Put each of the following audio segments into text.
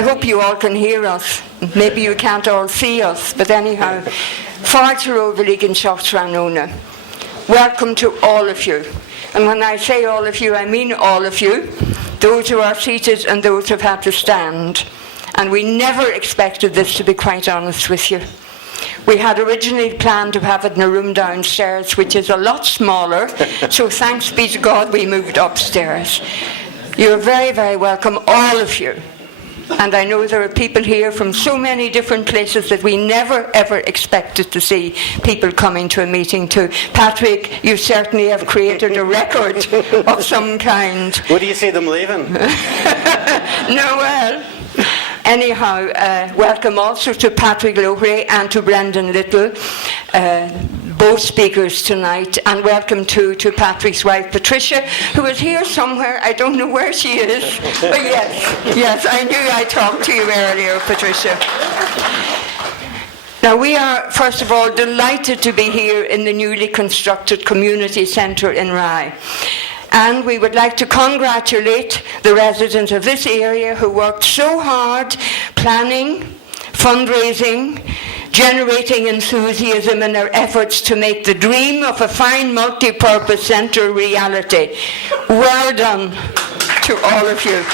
I hope you all can hear us. Maybe you can't all see us, but anyhow, Fáilte Rómhaigh an Seachtrainúna. Welcome to all of you. And when I say all of you, I mean all of you, those who are seated and those who have had to stand. And we never expected this, to be quite honest with you. We had originally planned to have it in a room downstairs, which is a lot smaller, so thanks be to God we moved upstairs. You're very, very welcome, all of you. And I know there are people here from so many different places that we never, ever expected to see people coming to a meeting too. Patrick, you certainly have created a record of some kind. What do you see them leaving? No, well. Anyhow, welcome also to Patrick Loughrey and to Brendan Little, both speakers tonight, and welcome to Patrick's wife Patricia, who is here somewhere. I don't know where she is, but yes, I knew I talked to you earlier, Patricia. Now, we are, first of all, delighted to be here in the newly constructed community centre in Rye. And we would like to congratulate the residents of this area who worked so hard planning, fundraising, generating enthusiasm in their efforts to make the dream of a fine multi-purpose centre reality. Well done to all of you.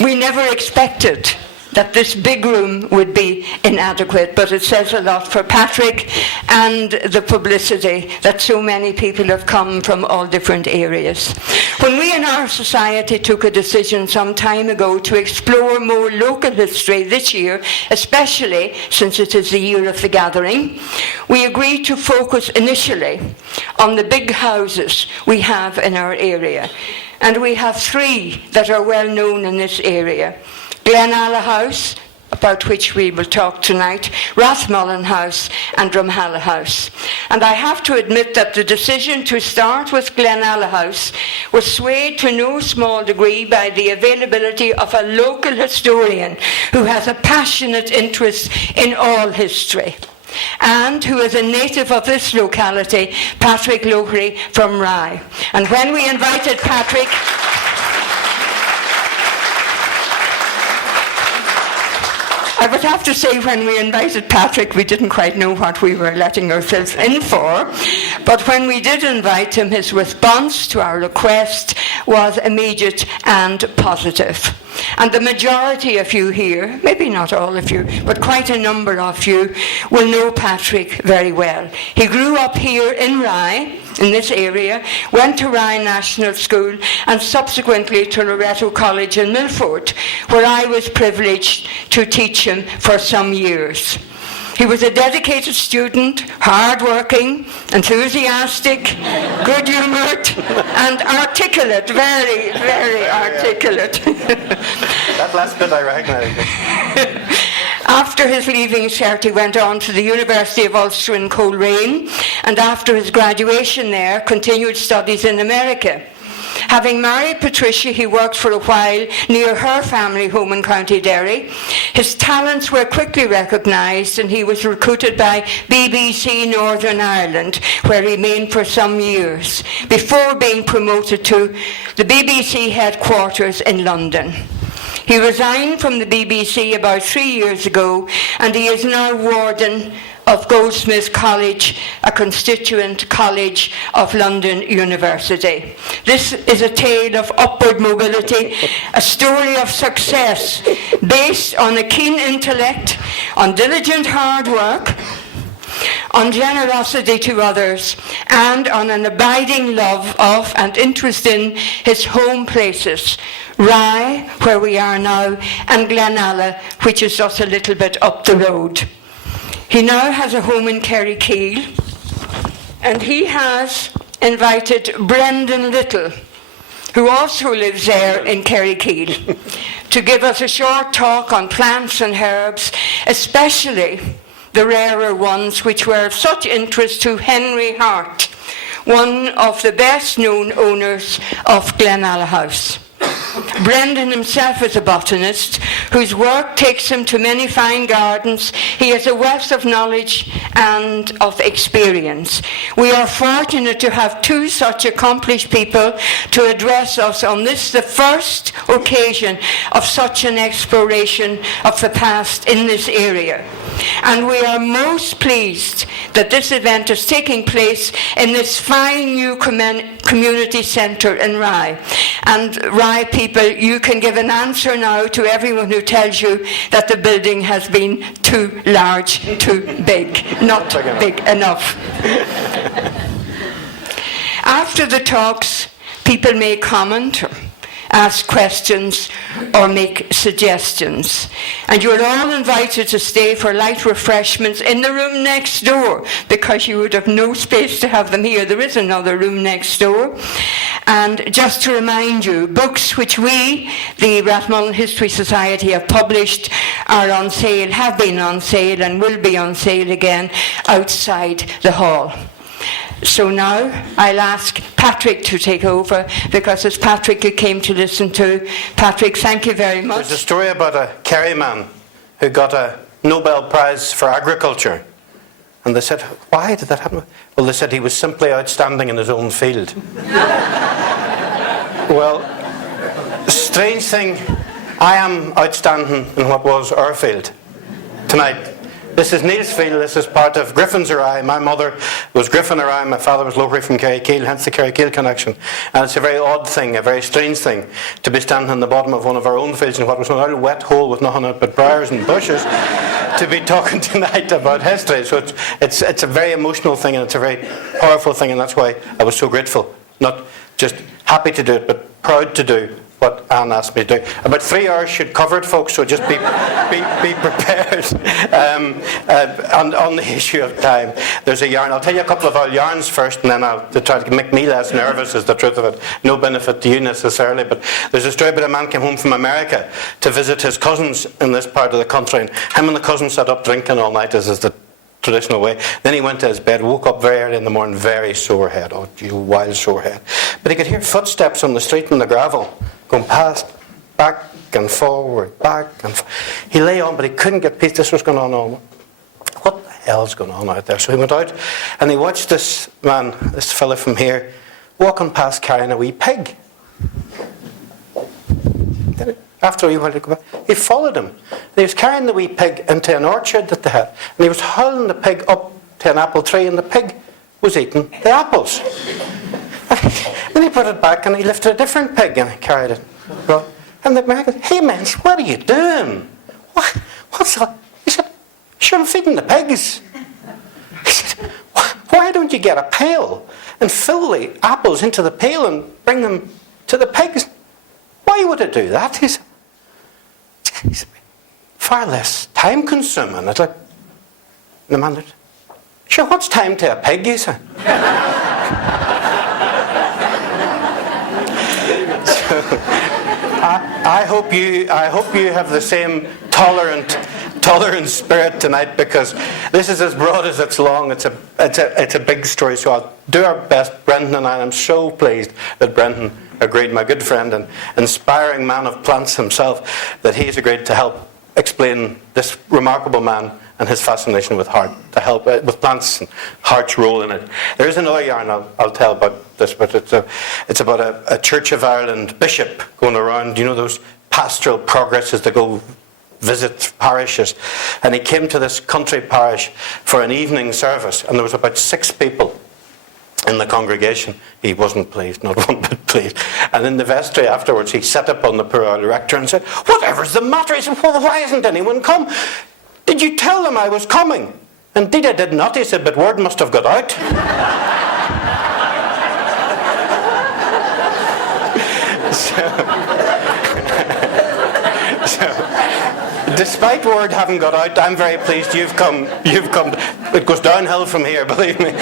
We never expected that this big room would be inadequate, but it says a lot for Patrick and the publicity that so many people have come from all different areas. When we in our society took a decision some time ago to explore more local history this year, especially since it is the year of the gathering, we agreed to focus initially on the big houses we have in our area. And we have three that are well known in this area. Glenalla House, about which we will talk tonight, Rathmullan House and Drumhallo House. And I have to admit that the decision to start with Glenalla House was swayed to no small degree by the availability of a local historian who has a passionate interest in all history, and who is a native of this locality, Patrick Loughrey from Rye. And when we invited Patrick, I would have to say when we invited Patrick, we didn't quite know what we were letting ourselves in for. But when we did invite him, his response to our request was immediate and positive. And the majority of you here, maybe not all of you, but quite a number of you, will know Patrick very well. He grew up here in Rye, in this area, went to Rye National School and subsequently to Loreto College in Milford, where I was privileged to teach him for some years. He was a dedicated student, hard-working, enthusiastic, good-humoured, and articulate, very, very articulate. That last bit I recognise. After his leaving cert, he went on to the University of Ulster in Coleraine, and after his graduation there, continued studies in America. Having married Patricia, he worked for a while near her family home in County Derry. His talents were quickly recognised, and he was recruited by BBC Northern Ireland, where he remained for some years, before being promoted to the BBC headquarters in London. He resigned from the BBC about 3 years ago, and he is now warden of Goldsmiths College, a constituent college of London University. This is a tale of upward mobility, a story of success based on a keen intellect, on diligent hard work, on generosity to others, and on an abiding love of and interest in his home places, Rye, where we are now, and Glenalla, which is just a little bit up the road. He now has a home in Kerrykeele, and he has invited Brendan Little, who also lives there in Kerrykeele, to give us a short talk on plants and herbs, especially the rarer ones which were of such interest to Henry Harte, one of the best known owners of Glenalla House. Brendan himself is a botanist whose work takes him to many fine gardens. He has a wealth of knowledge and of experience. We are fortunate to have two such accomplished people to address us on this, the first occasion of such an exploration of the past in this area. And we are most pleased that this event is taking place in this fine new community centre in Rye. And Rye people, you can give an answer now to everyone who tells you that the building has been too large, too big, not big enough. After the talks, people may comment, ask questions, or make suggestions. And you're all invited to stay for light refreshments in the room next door, because you would have no space to have them here. There is another room next door. And just to remind you, books which we, the Rathmullan History Society, have published are on sale, have been on sale, and will be on sale again outside the hall. So now I'll ask Patrick to take over, because it's Patrick you came to listen to. Patrick, thank you very much. There's a story about a Kerry man who got a Nobel Prize for agriculture. And they said, why did that happen? Well, they said he was simply outstanding in his own field. Well, strange thing, I am outstanding in what was our field tonight. This is Neil's field, this is part of Griffin's Array. My mother was Griffin Array, my father was Loughrey from Kerrykiel, hence the Kerrykiel connection. And it's a very odd thing, a very strange thing, to be standing in the bottom of one of our own fields in what was an old wet hole with nothing in it but briars and bushes, to be talking tonight about history. So it's a very emotional thing, and it's a very powerful thing, and that's why I was so grateful. Not just happy to do it, but proud to do what Anne asked me to do. About 3 hours should cover it, folks, so just be prepared. On the issue of time, there's a yarn. I'll tell you a couple of old yarns first, and then I'll try to make me less nervous, is the truth of it. No benefit to you necessarily, but there's a story about a man came home from America to visit his cousins in this part of the country, and him and the cousins sat up drinking all night, as is the traditional way. Then he went to his bed, woke up very early in the morning, very sore head. Oh, you wild sore head. But he could hear footsteps on the street in the gravel, going past, back and forward, back and forward. He lay on, but he couldn't get peace. This was going on all. What the hell's going on out there? So he went out, and he watched this man, this fella from here, walking past carrying a wee pig. After he went to go back, he followed him. And he was carrying the wee pig into an orchard that they had, and he was hauling the pig up to an apple tree, and the pig was eating the apples. Then he put it back, and he lifted a different pig, and he carried it. And the man goes, "Hey man, what are you doing? What's that?" He said, "Sure, I'm feeding the pigs." He said, "Why don't you get a pail and fill the apples into the pail and bring them to the pigs?" "Why would I do that?" He said, "Far less time consuming." It's like, the man said, "Sure, what's time to a pig?" He said. So, I hope you have the same tolerant spirit tonight, because this is as broad as it's long. It's a big story. So I'll do our best, Brendan and I'm so pleased that Brendan agreed, my good friend and inspiring man of plants himself, that he's agreed to help explain this remarkable man and his fascination with Harte, to help with plants and Harte's role in it. There is another yarn I'll tell about this, but it's about a Church of Ireland bishop going around, you know, those pastoral progresses that go visit parishes. And he came to this country parish for an evening service, and there was about 6 people in the congregation. He wasn't pleased, not one bit pleased. And in the vestry afterwards, he sat up on the poor old rector and said, "Whatever's the matter?" He said, "Well, why hasn't anyone come? Did you tell them I was coming?" "Indeed I did not," he said, "but word must have got out." So, despite word having got out, I'm very pleased you've come. It goes downhill from here, believe me.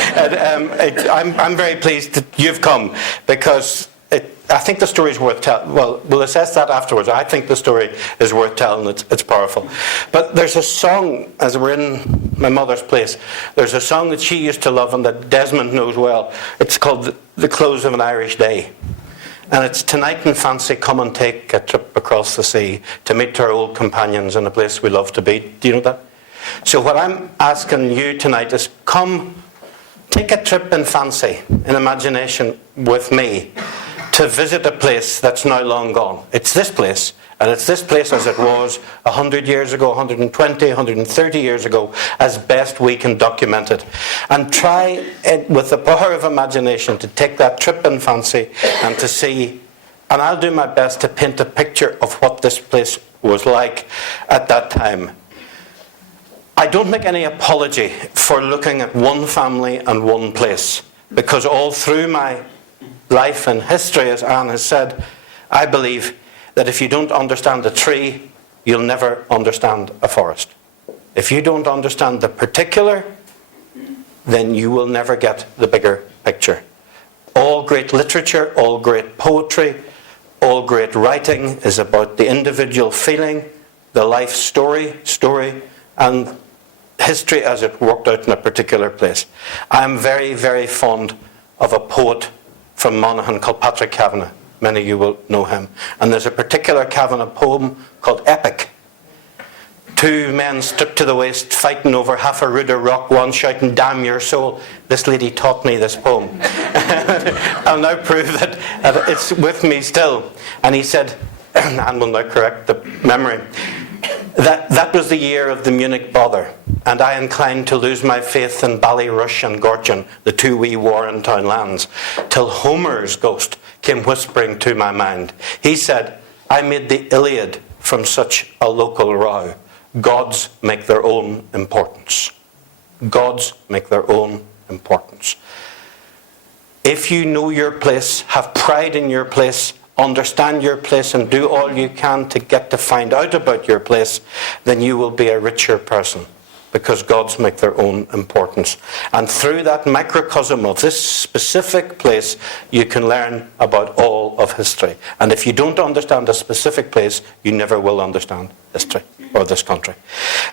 I'm very pleased that you've come, because I think the story is worth telling. Well, we'll assess that afterwards. I think the story is worth telling. It's powerful. But there's a song, as we're in my mother's place, there's a song that she used to love and that Desmond knows well. It's called The Close of an Irish Day. And it's tonight in fancy, come and take a trip across the sea to meet our old companions in a place we love to be. Do you know that? So what I'm asking you tonight is come, take a trip in fancy, in imagination with me, to visit a place that's now long gone. It's this place, and it's this place as it was 100 years ago, 120, 130 years ago, as best we can document it. And try, with the power of imagination, to take that trip in fancy and to see, and I'll do my best to paint a picture of what this place was like at that time. I don't make any apology for looking at one family and one place, because all through my life and history, as Anne has said, I believe that if you don't understand a tree, you'll never understand a forest. If you don't understand the particular, then you will never get the bigger picture. All great literature, all great poetry, all great writing is about the individual feeling, the life story, and history as it worked out in a particular place. I am very, very fond of a poet from Monaghan called Patrick Kavanagh. Many of you will know him. And there's a particular Kavanagh poem called Epic. Two men stripped to the waist, fighting over half a rood of rock, one shouting, "Damn your soul." This lady taught me this poem. I'll now prove that it's with me still. And he said, and will now correct the memory, that was the year of the Munich bother, and I inclined to lose my faith in Ballyrush and Gorgon, the two wee warren town lands, till Homer's ghost came whispering to my mind. He said, "I made the Iliad from such a local row. Gods make their own importance." Gods make their own importance. If you know your place, have pride in your place, understand your place, and do all you can to get to find out about your place, then you will be a richer person, because gods make their own importance. And through that microcosm of this specific place, you can learn about all of history. And if you don't understand a specific place, you never will understand history or this country.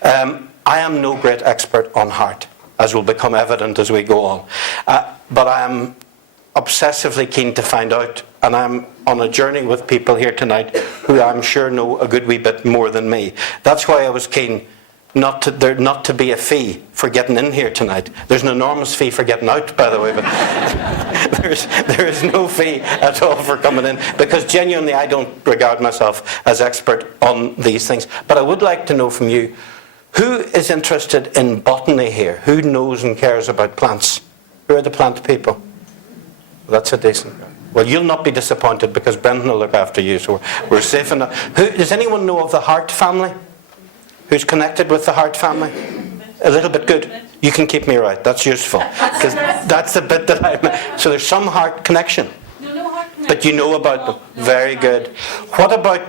I am no great expert on Harte, as will become evident as we go on. But I am obsessively keen to find out, and I'm on a journey with people here tonight who I'm sure know a good wee bit more than me. That's why I was keen not to be a fee for getting in here tonight. There's an enormous fee for getting out, by the way, but there is no fee at all for coming in, because genuinely I don't regard myself as expert on these things. But I would like to know from you, who is interested in botany here? Who knows and cares about plants? Who are the plant people? That's a decent. Well, you'll not be disappointed, because Brendan will look after you, so we're safe enough. Does anyone know of the Harte family? Who's connected with the Harte family? A little bit, good. You can keep me right. That's useful, because that's the bit that I'm. So there's some Harte connection, but you know about them. Very good. What about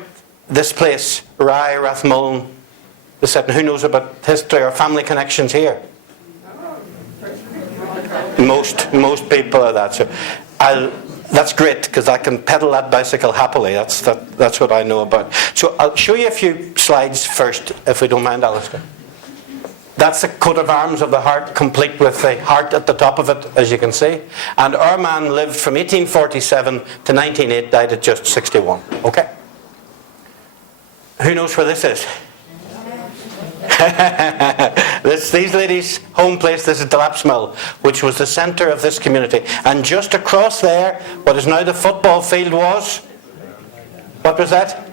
this place, Rye, Rathmullan? Who knows about history or family connections here? Most people are that. So that's great, because I can pedal that bicycle happily. That's what I know about. So I'll show you a few slides first, if we don't mind, Alistair. That's the coat of arms of the Harte, complete with the heart at the top of it, as you can see. And our man lived from 1847 to 1908, died at just 61. Okay. Who knows where this is? These ladies' home place, this is Delaps Mill, which was the centre of this community. And just across there, what is now the football field was, what was that?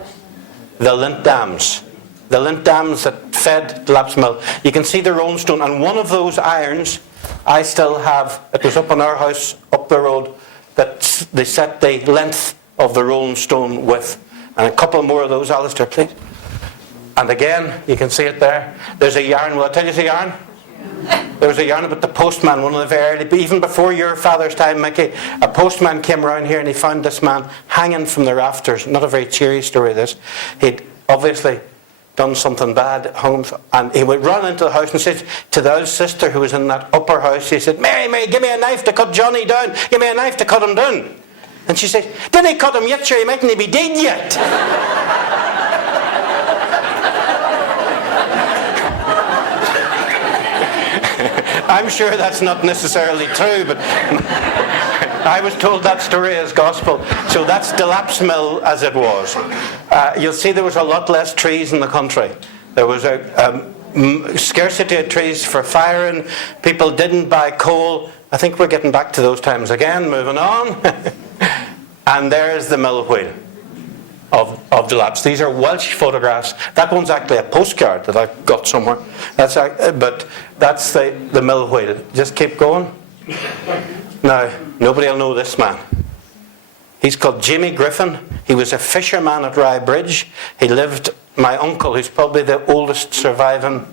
The lint dams. The lint dams that fed Delaps Mill. You can see the rolling stone, and one of those irons I still have. It was up on our house, up the road, that they set the length of the rolling stone with. And a couple more of those, Alistair, please. And again, you can see it there. There's a yarn. Will I tell you the yarn? There was a yarn about the postman, one of the very early, even before your father's time, Mickey. A postman came around here and he found this man hanging from the rafters. Not a very cheery story, this. He'd obviously done something bad at home, and he would run into the house and say to the old sister who was in that upper house, he said, Mary, give me a knife to cut Johnny down. Give me a knife to cut him down. And she said, didn't he cut him yet? Sure, he mightn't be dead yet. I'm sure that's not necessarily true, but I was told that story as gospel. So that's Delap's Mill as it was. You'll see there was a lot less trees in the country. There was a scarcity of trees for firing. People didn't buy coal. I think we're getting back to those times again. Moving on. And there's the mill wheel of Delap's. These are Welsh photographs. That one's actually a postcard that I got somewhere. But that's the mill wheel. Just keep going. Now, nobody will know this man. He's called Jimmy Griffin. He was a fisherman at Rye Bridge. He lived, my uncle, who's probably the oldest surviving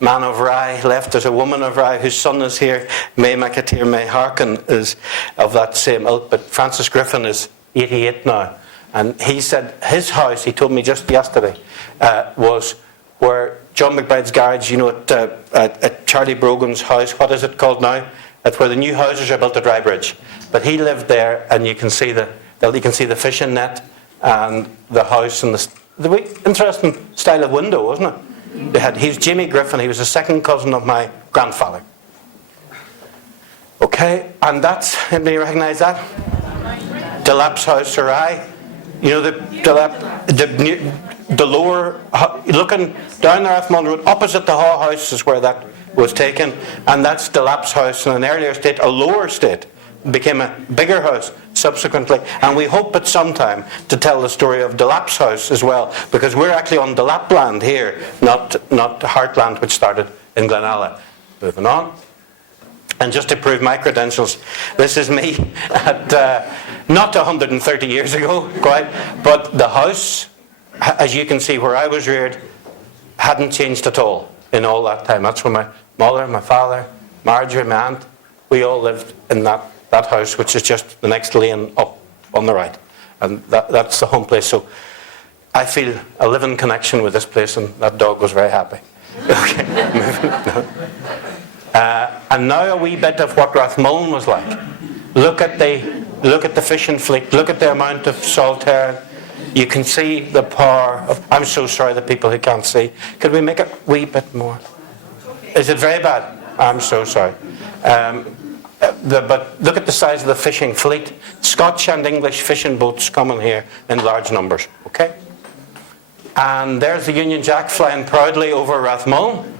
man of Rye, left as a woman of Rye, whose son is here. May McAteer, May Harkin is of that same ilk. But Francis Griffin is 88 now. And he said his house, he told me just yesterday, was where John McBride's garage, you know, at Charlie Brogan's house, what is it called now? That's where the new houses are built at Rye Bridge. But he lived there, and you can see the fishing net and the house and the interesting style of window, wasn't it? He's Jimmy Griffin. He was a second cousin of my grandfather. Okay, and that's, anybody recognise that? Delap's House or Rye. You know the lower, looking down the Rathmullan Road, opposite the Haw House is where that was taken, and that's Delap's House. In an earlier state, a lower state, became a bigger house subsequently, and we hope at some time to tell the story of Delap's House as well, because we're actually on Delap land here, not Harte land, which started in Glenalla. Moving on. And just to prove my credentials, this is me at not 130 years ago, quite, but the house, as you can see where I was reared, hadn't changed at all in all that time. That's where my mother, my father, Marjorie, my aunt, we all lived in that house, which is just the next lane up on the right. And that's the home place. So I feel a living connection with this place, and that dog was very happy. Okay. And now a wee bit of what Rathmullan was like. Look at the fishing fleet. Look at the amount of salt herring. You can see the power of. I'm so sorry, the people who can't see. Could we make it a wee bit more? Is it very bad? I'm so sorry. But look at the size of the fishing fleet. Scotch and English fishing boats coming here in large numbers. Okay. And there's the Union Jack flying proudly over Rathmullan.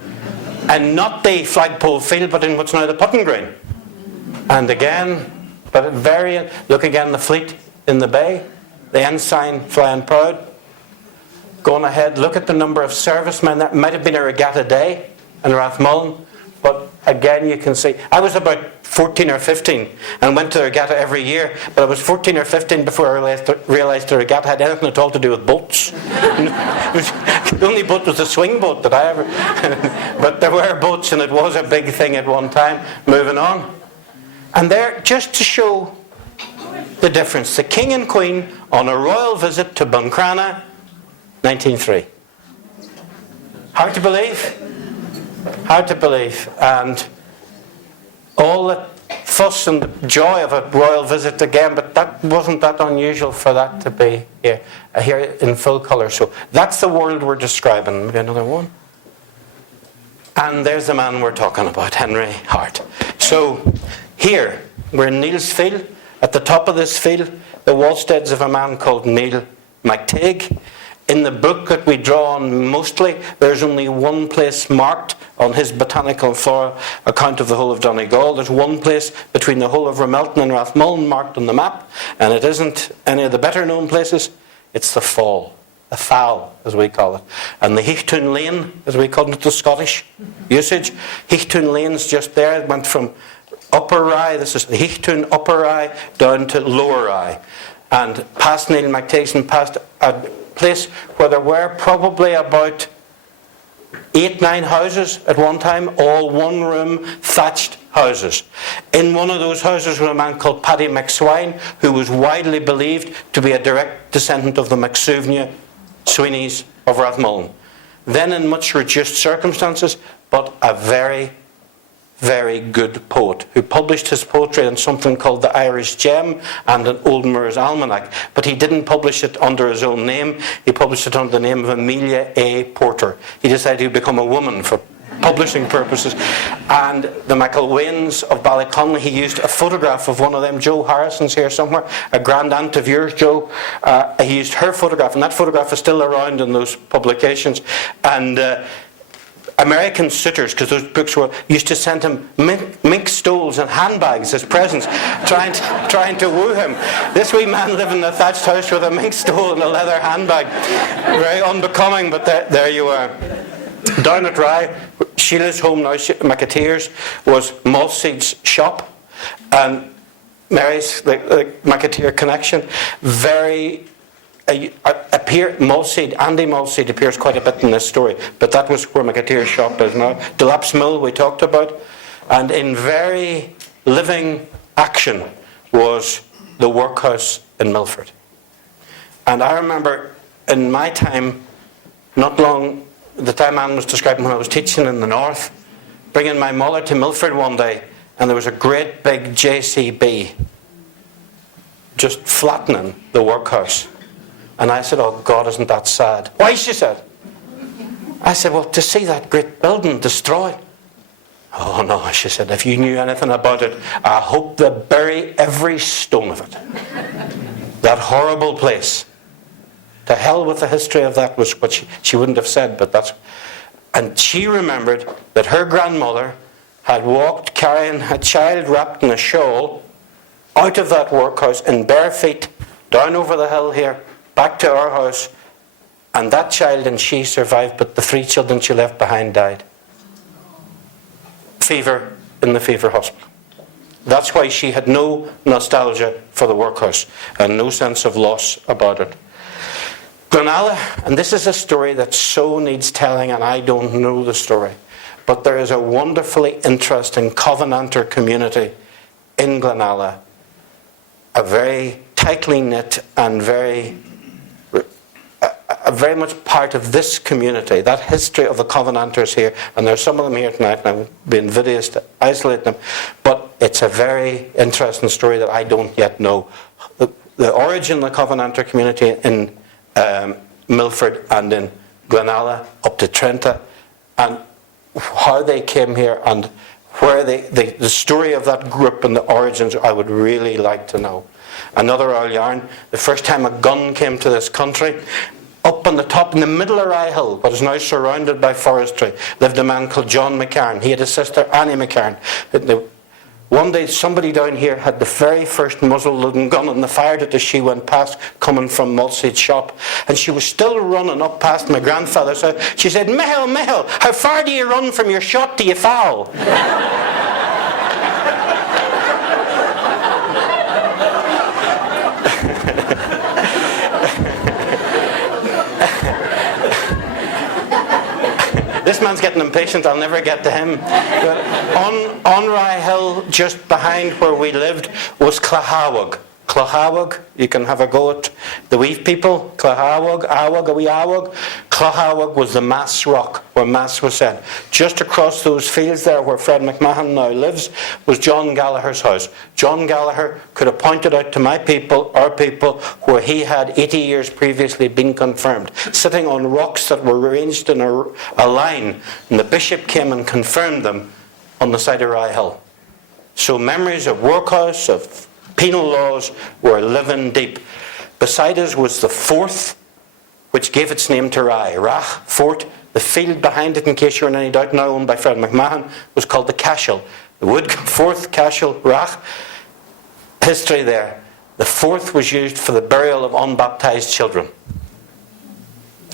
And not the flagpole field, but in what's now the putting green. And again, look again, the fleet in the bay, the ensign flying proud. Going ahead, look at the number of servicemen. That might have been a regatta day in Rathmullan, but again you can see. I was about 14 or 15 and went to the regatta every year, but I was 14 or 15 before I realised the regatta had anything at all to do with boats. The only boat was a swing boat that I ever. But there were boats, and it was a big thing at one time. Moving on. And there, just to show the difference, the King and Queen on a royal visit to Buncrana, 1903. Hard to believe. Hard to believe. And all the fuss and the joy of a royal visit again, but that wasn't that unusual for that to be here in full colour. So that's the world we're describing. Maybe another one. And there's the man we're talking about, Henry Harte. So here, we're in Neil's Field. At the top of this field, the wallsteads of a man called Neil MacTague. In the book that we draw on mostly, there's only one place marked on his botanical and flora account of the whole of Donegal. There's one place between the whole of Ramelton and Rathmullan marked on the map, and it isn't any of the better known places. It's the Fall, the Fall as we call it. And the Heachtune Lane, as we call it, the Scottish usage. Heachtune Lane's just there. It went from Upper Rye, this is the Heachtune Upper Rye, down to Lower Rye. And past Neil MacTague's and past a place where there were probably about 8-9 houses at one time, all one-room thatched houses. In one of those houses was a man called Paddy McSwine, who was widely believed to be a direct descendant of the McSuvnia Sweeneys of Rathmullan. Then in much reduced circumstances, but a very, very good poet who published his poetry in something called the Irish Gem and an Old Moore's Almanac. But he didn't publish it under his own name. He published it under the name of Amelia A. Porter. He decided he'd become a woman for publishing purposes. And the Michael Waynes of Ballyconley, he used a photograph of one of them. Joe Harrison's here somewhere, a grand aunt of yours, Joe. He used her photograph, and that photograph is still around in those publications. And American suitors, because those books were, used to send him mink stoles and handbags as presents, trying to woo him. This wee man living in a thatched house with a mink stole and a leather handbag. Very unbecoming, but there you are. Down at Rye, Sheila's home now, McAteer's, was Malseed's shop. And Mary's, the McAteer connection, very... Andy Malseed appears quite a bit in this story, but that was where McAteer's shop is now. Delap's Mill we talked about, and in very living action was the workhouse in Milford. And I remember in my time, not long, the time Anne was describing when I was teaching in the north, bringing my mother to Milford one day, and there was a great big JCB just flattening the workhouse. And I said, oh God, isn't that sad? Why, she said. I said, well, to see that great building destroyed. Oh no, she said, if you knew anything about it, I hope they bury every stone of it. That horrible place. To hell with the history of that was what she wouldn't have said, but that's... And she remembered that her grandmother had walked carrying a child wrapped in a shawl out of that workhouse in bare feet, down over the hill here, back to our house, and that child and she survived, but the 3 children she left behind died. Fever in the fever hospital. That's why she had no nostalgia for the workhouse and no sense of loss about it. Glenalla, and this is a story that so needs telling, and I don't know the story, but there is a wonderfully interesting Covenanter community in Glenalla, a very tightly knit and very much part of this community, that history of the Covenanters here, and there's some of them here tonight, and I would be invidious to isolate them, but it's a very interesting story that I don't yet know. The origin of the Covenanter community in Milford and in Glenalla up to Trenta, and how they came here and where the story of that group and the origins, I would really like to know. Another old yarn, the first time a gun came to this country, up on the top, in the middle of Rye Hill, what is now surrounded by forestry, lived a man called John McCarn. He had a sister, Annie McCarn. One day, somebody down here had the very first muzzle-loading gun, and they fired it as she went past, coming from Malseed's shop. And she was still running up past my grandfather's house. She said, Michael, how far do you run from your shot to your foul? This man's getting impatient, I'll never get to him. On Rye Hill, just behind where we lived, was Clahawag. Clahawag, you can have a go at the Weave people. Clahawag, Awag, a wee Awag. Clahawag was the Mass Rock, where Mass was said. Just across those fields there, where Fred McMahon now lives, was John Gallagher's house. John Gallagher could have pointed out to my people, our people, where he had 80 years previously been confirmed, sitting on rocks that were arranged in a line, and the bishop came and confirmed them on the side of Rye Hill. So memories of workhouse, of penal laws were living deep. Beside us was the Forth, which gave its name to Rye. Rach, Fort. The field behind it, in case you're in any doubt, now owned by Fred McMahon, was called the Cashel. The wood, Forth, Cashel, Rach. History there. The Forth was used for the burial of unbaptized children.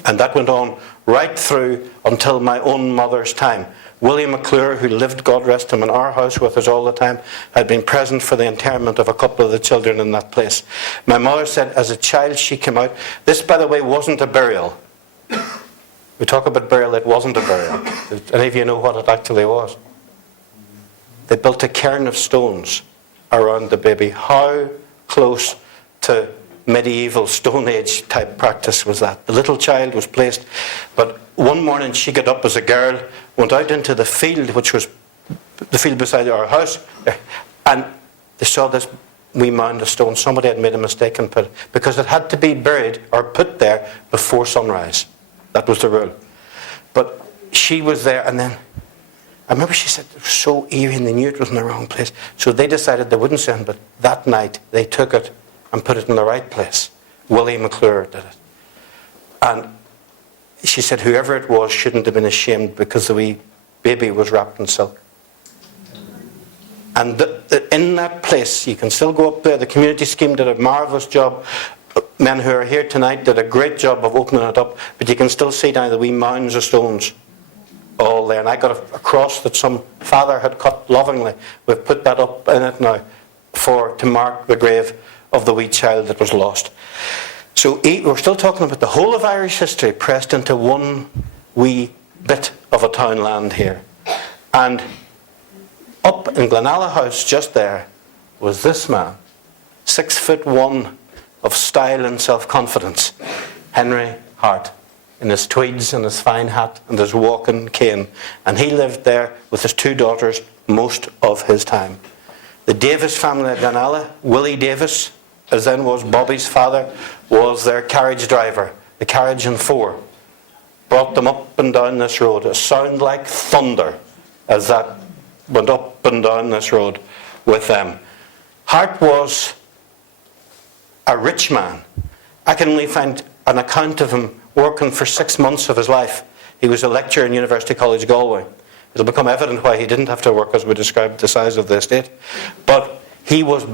And that went on right through until my own mother's time. William McClure, who lived, God rest him, in our house with us all the time, had been present for the interment of a couple of the children in that place. My mother said as a child she came out. This, by the way, wasn't a burial. We talk about burial, it wasn't a burial. Did any of you know what it actually was? They built a cairn of stones around the baby. How close to medieval Stone Age type practice was that? The little child was placed, but one morning she got up as a girl, went out into the field, which was the field beside our house, and they saw this wee mound of stone. Somebody had made a mistake and put it, because it had to be buried or put there before sunrise. That was the rule. But she was there, and then I remember she said it was so eerie and they knew it was in the wrong place. So they decided they wouldn't send, but that night they took it and put it in the right place. Willie McClure did it. And she said whoever it was shouldn't have been ashamed because the wee baby was wrapped in silk. And in that place, you can still go up there. The community scheme did a marvellous job. Men who are here tonight did a great job of opening it up. But you can still see down the wee mounds of stones all there. And I got a cross that some father had cut lovingly. We've put that up in it now to mark the grave of the wee child that was lost. So we're still talking about the whole of Irish history pressed into one wee bit of a townland here. And up in Glenalla House, just there, was this man, 6'1", of style and self-confidence, Henry Harte, in his tweeds and his fine hat and his walking cane. And he lived there with his 2 daughters most of his time. The Davis family of Glenalla, Willie Davis, as then was Bobby's father, was their carriage driver, the carriage and 4. Brought them up and down this road, a sound like thunder as that went up and down this road with them. Harte was a rich man. I can only find an account of him working for 6 months of his life. He was a lecturer in University College Galway. It'll become evident why he didn't have to work as we described the size of the estate. But he was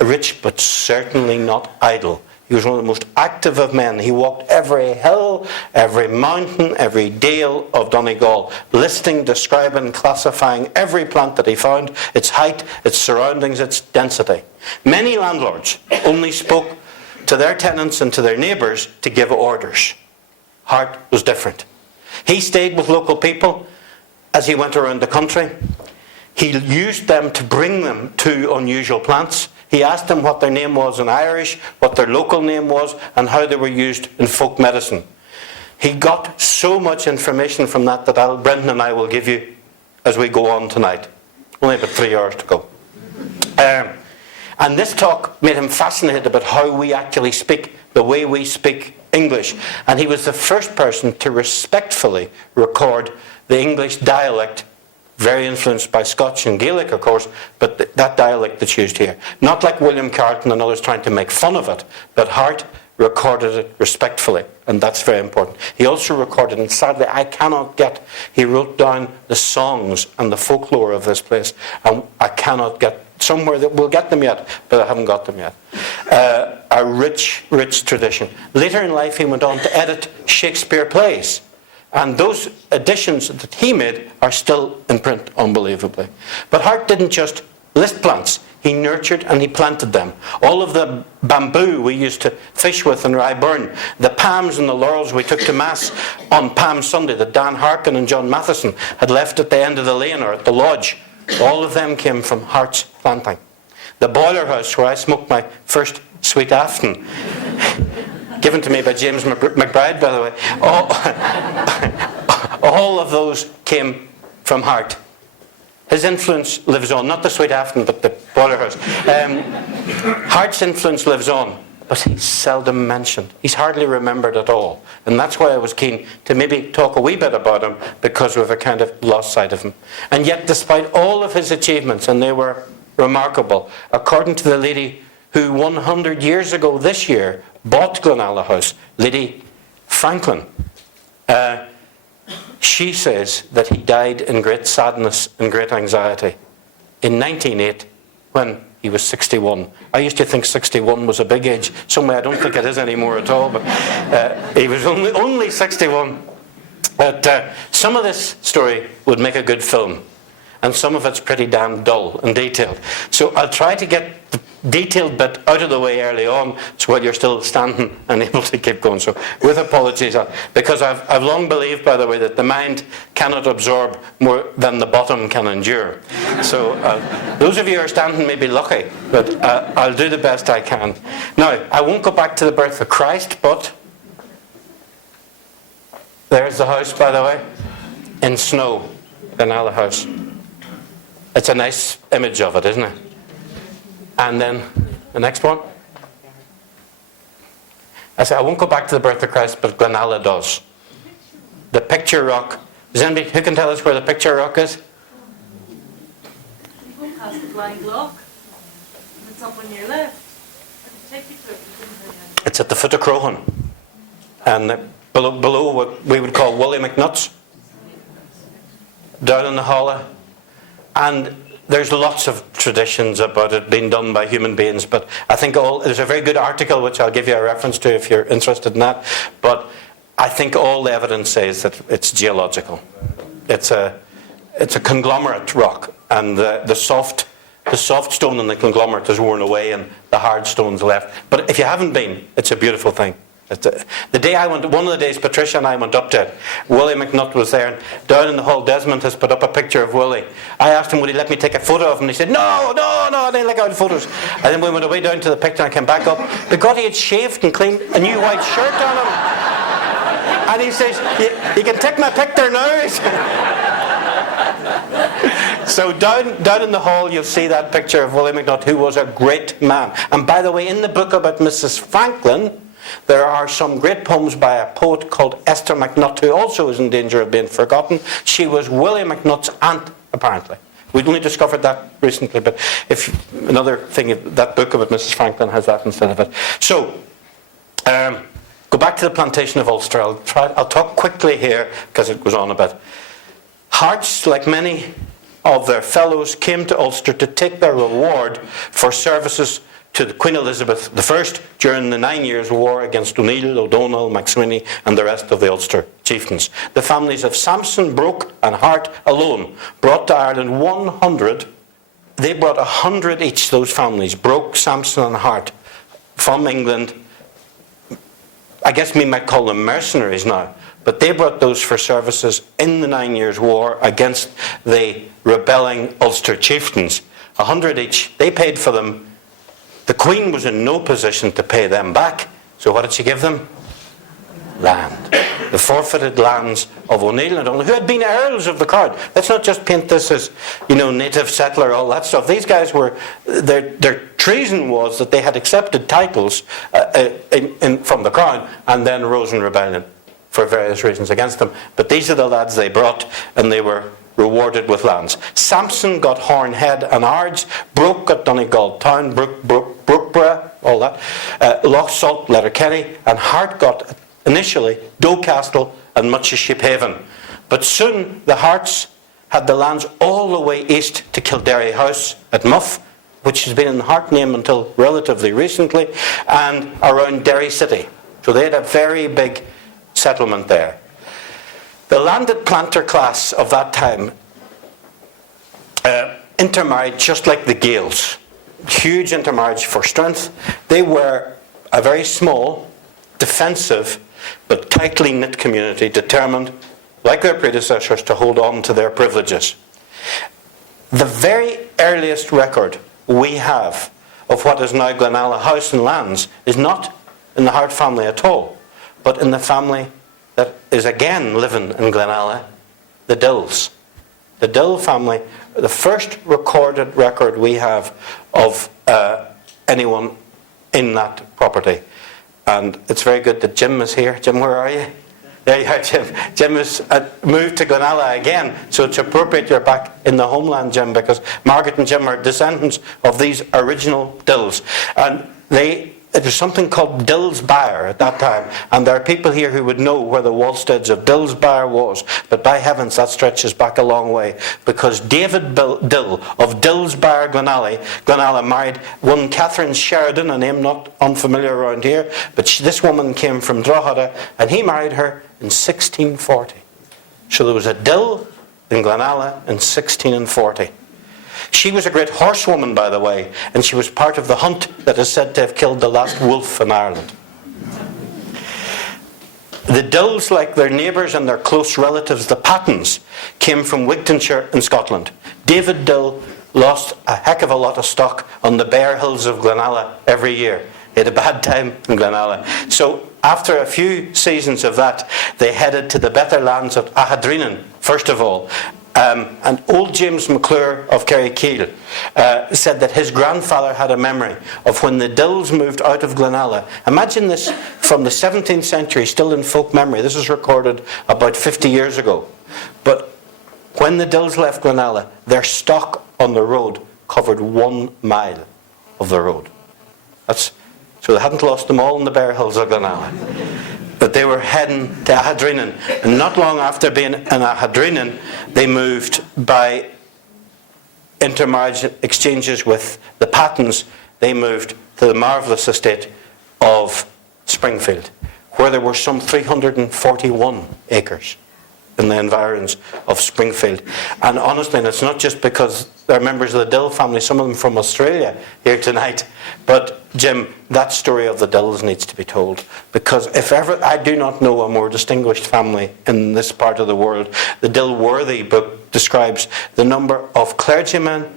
rich, but certainly not idle. He was one of the most active of men. He walked every hill, every mountain, every dale of Donegal, listing, describing, classifying every plant that he found, its height, its surroundings, its density. Many landlords only spoke to their tenants and to their neighbours to give orders. Harte was different. He stayed with local people as he went around the country. He used them to bring them to unusual plants. He asked them what their name was in Irish, what their local name was, and how they were used in folk medicine. He got so much information from that Brendan and I will give you as we go on tonight. Only about 3 hours to go. And this talk made him fascinated about how we actually speak, the way we speak English. And he was the first person to respectfully record the English dialect, very influenced by Scotch and Gaelic, of course, but that dialect that's used here. Not like William Carton and others trying to make fun of it, but Harte recorded it respectfully, and that's very important. He also recorded, and sadly he wrote down the songs and the folklore of this place, and I cannot get somewhere that we'll get them yet, but I haven't got them yet. A rich, rich tradition. Later in life, he went on to edit Shakespeare plays. And those editions that he made are still in print, unbelievably. But Harte didn't just list plants. He nurtured and he planted them. All of the bamboo we used to fish with in Ryburn, the palms and the laurels we took to Mass on Palm Sunday that Dan Harkin and John Matheson had left at the end of the lane or at the lodge, all of them came from Harte's planting. The boiler house where I smoked my first sweet afton, given to me by James McBride, by the way. All of those came from Harte. His influence lives on, not the sweet afton, but the boiler house. Harte's influence lives on, but he's seldom mentioned. He's hardly remembered at all. And that's why I was keen to maybe talk a wee bit about him, because we've a kind of lost sight of him. And yet, despite all of his achievements, and they were remarkable, according to the lady who 100 years ago this year bought Glenalla House, Lady Franklin, she says that he died in great sadness and great anxiety in 1908 when he was 61. I used to think 61 was a big age. Someway I don't think it is anymore at all, but he was only 61. But some of this story would make a good film, and some of it's pretty damn dull and detailed. So I'll try to get the detailed bit out of the way early on, so while you're still standing and able to keep going. So with apologies, because I've long believed, by the way, that the mind cannot absorb more than the bottom can endure. So those of you who are standing may be lucky, but I'll do the best I can. Now, I won't go back to the birth of Christ, but there's the house, by the way, in snow, Glenalla House. It's a nice image of it, isn't it? And then the next one. I say I won't go back to the birth of Christ, but Glenalla does. The picture rock. Does anybody who can tell us where the picture rock is? Blind Lough. And it's up on your left. I can take you to it. It's at the foot of Croghan. And below what we would call Willie McNutt's. Down in the Holla. And there's lots of traditions about it being done by human beings, but I think there's a very good article which I'll give you a reference to if you're interested in that. But I think all the evidence says that it's geological. It's a conglomerate rock, and the soft stone in the conglomerate is worn away, and the hard stone's left. But if you haven't been, it's a beautiful thing. The day I went, one of the days Patricia and I went up to it, Willie McNutt was there, and down in the hall Desmond has put up a picture of Willie. I asked him would he let me take a photo of him, and he said no, I didn't like out photos. And then we went away down to the picture and I came back up. The God, he had shaved and cleaned a new white shirt on him. And he says, you can take my picture now. So down in the hall you'll see that picture of Willie McNutt, who was a great man. And by the way, in the book about Mrs. Franklin, there are some great poems by a poet called Esther McNutt, who also is in danger of being forgotten. She was Willie McNutt's aunt, apparently. We'd only discovered that recently, but another thing, that book about Mrs. Franklin has that instead of it. So, go back to the plantation of Ulster. I'll talk quickly here, because it goes on a bit. Hartes, like many of their fellows, came to Ulster to take their reward for services to the Queen Elizabeth I during the 9 Years' War against O'Neill, O'Donnell, McSweeney and the rest of the Ulster chieftains. The families of Sampson, Broke and Harte alone brought to Ireland 100. They brought 100 each, those families, Broke, Sampson and Harte, from England. I guess we might call them mercenaries now. But they brought those for services in the 9 Years' War against the rebelling Ulster chieftains. 100 each. They paid for them. The Queen was in no position to pay them back. So what did she give them? Land. The forfeited lands of O'Neill and O'Donnell, who had been earls of the Card. Let's not just paint this as, native settler, all that stuff. These guys were, their treason was that they had accepted titles from the Crown and then rose in rebellion for various reasons against them. But these are the lads they brought, and they were rewarded with lands. Sampson got Hornhead and Ards, Broke got Donegal Town, Brookborough, all that, Loch Salt, Letterkenny, and Harte got initially Docastle and much of Sheephaven. But soon the Hartes had the lands all the way east to Kildare House at Muff, which has been in the Harte name until relatively recently, and around Derry City. So they had a very big settlement there. The landed planter class of that time intermarried just like the Gaels. Huge intermarriage for strength. They were a very small, defensive, but tightly knit community, determined, like their predecessors, to hold on to their privileges. The very earliest record we have of what is now Glenalla House and lands is not in the Harte family at all, but in the family that is again living in Glenalla, the Dills. The Dill family, the first recorded record we have of anyone in that property. And it's very good that Jim is here. Jim, where are you? There you are, Jim. Jim has moved to Glenalla again, so it's appropriate you're back in the homeland, Jim, because Margaret and Jim are descendants of these original Dills. And it was something called Dillsbyre at that time, and there are people here who would know where the Wallsteads of Dillsbyre was, but by heavens that stretches back a long way, because David Dill of Dillsbyre, Glenalla married one Catherine Sheridan, a name not unfamiliar around here, but this woman came from Drogheda, and he married her in 1640. So there was a Dill in Glenalla in 1640. She was a great horsewoman, by the way, and she was part of the hunt that is said to have killed the last wolf in Ireland. The Dills, like their neighbours and their close relatives, the Pattons, came from Wigtonshire in Scotland. David Dill lost a heck of a lot of stock on the bare hills of Glenalla every year. He had a bad time in Glenalla. So after a few seasons of that, they headed to the better lands of Ahadreenan, first of all. And old James McClure of Kerrykeil said that his grandfather had a memory of when the Dills moved out of Glenalla. Imagine this from the 17th century, still in folk memory. This is recorded about 50 years ago. But when the Dills left Glenalla, their stock on the road covered 1 mile of the road. So they hadn't lost them all in the bare hills of Glenalla. But they were heading to Ahadrinin. And not long after being in Ahadrinin, they moved by intermarriage exchanges with the Pattons. They moved to the marvellous estate of Springfield, where there were some 341 acres in the environs of Springfield. And honestly, and it's not just because they're members of the Dill family, some of them from Australia here tonight, but Jim, that story of the Dills needs to be told, because if ever, I do not know a more distinguished family in this part of the world. The Dilworthy book describes the number of clergymen,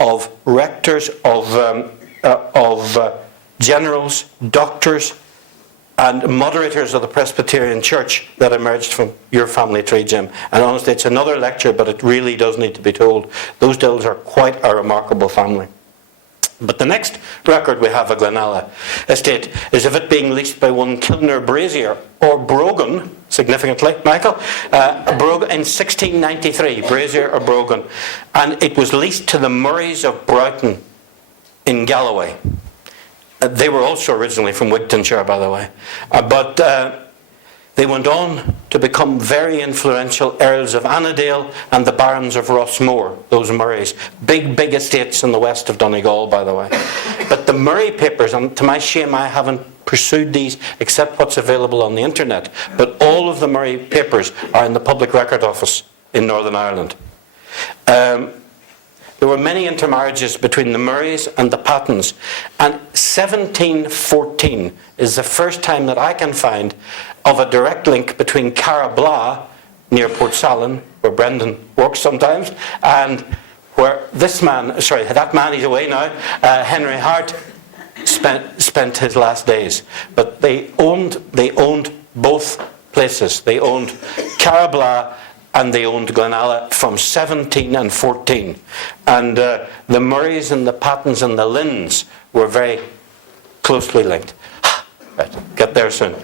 of rectors, of generals, doctors, and moderators of the Presbyterian Church that emerged from your family tree, Jim. And honestly, it's another lecture, but it really does need to be told. Those Dills are quite a remarkable family. But the next record we have of Glenalla estate is of it being leased by one Kilner Brazier, or Brogan, significantly, Michael, Brogan in 1693, Brazier or Brogan. And it was leased to the Murrays of Broughton in Galloway. They were also originally from Wigtonshire, by the way. But they went on to become very influential Earls of Annandale and the Barons of Rossmore, those Murrays. Big estates in the west of Donegal, by the way. But the Murray papers, and to my shame I haven't pursued these except what's available on the internet, but all of the Murray papers are in the Public Record Office in Northern Ireland. There were many intermarriages between the Murrays and the Pattons, and 1714 is the first time that I can find of a direct link between Carabla, near Portsalon, where Brendan works sometimes, and where that man, he's away now, Henry Harte, spent his last days. But they owned both places. They owned Carabla and they owned Glenalla from 17 and 14. And the Murrays and the Pattons and the Lynns were very closely linked. Right, get there soon.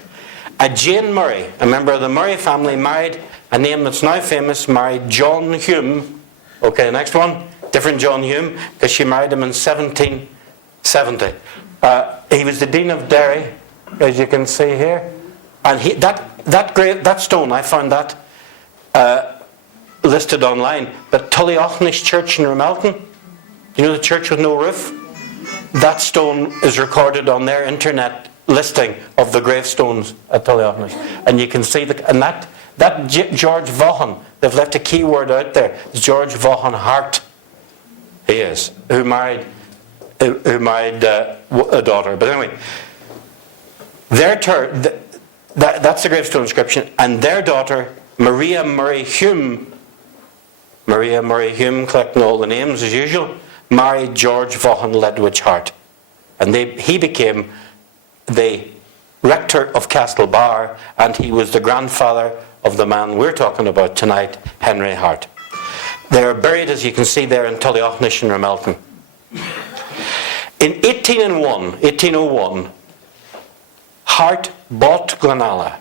Jane Murray, a member of the Murray family, married a name that's now famous, married John Hume. Okay, next one. Different John Hume, because she married him in 1770. He was the Dean of Derry, as you can see here. And that stone, I found that listed online, but Tullyochnish Church in Rathmullan, you know the church with no roof? That stone is recorded on their internet listing of the gravestones at Tullyochnish. And you can see that George Vaughan, they've left a key word out there, it's George Vaughan Harte, he is, who married a daughter. But anyway, that's the gravestone inscription, and their daughter, Maria Murray Hume, collecting all the names as usual, married George Vaughan Ledwidge Harte. And he became the rector of Castlebar, and he was the grandfather of the man we're talking about tonight, Henry Harte. They're buried, as you can see there, in Tullyochnish in Rathmullan. In 1801, Harte bought Glenalla.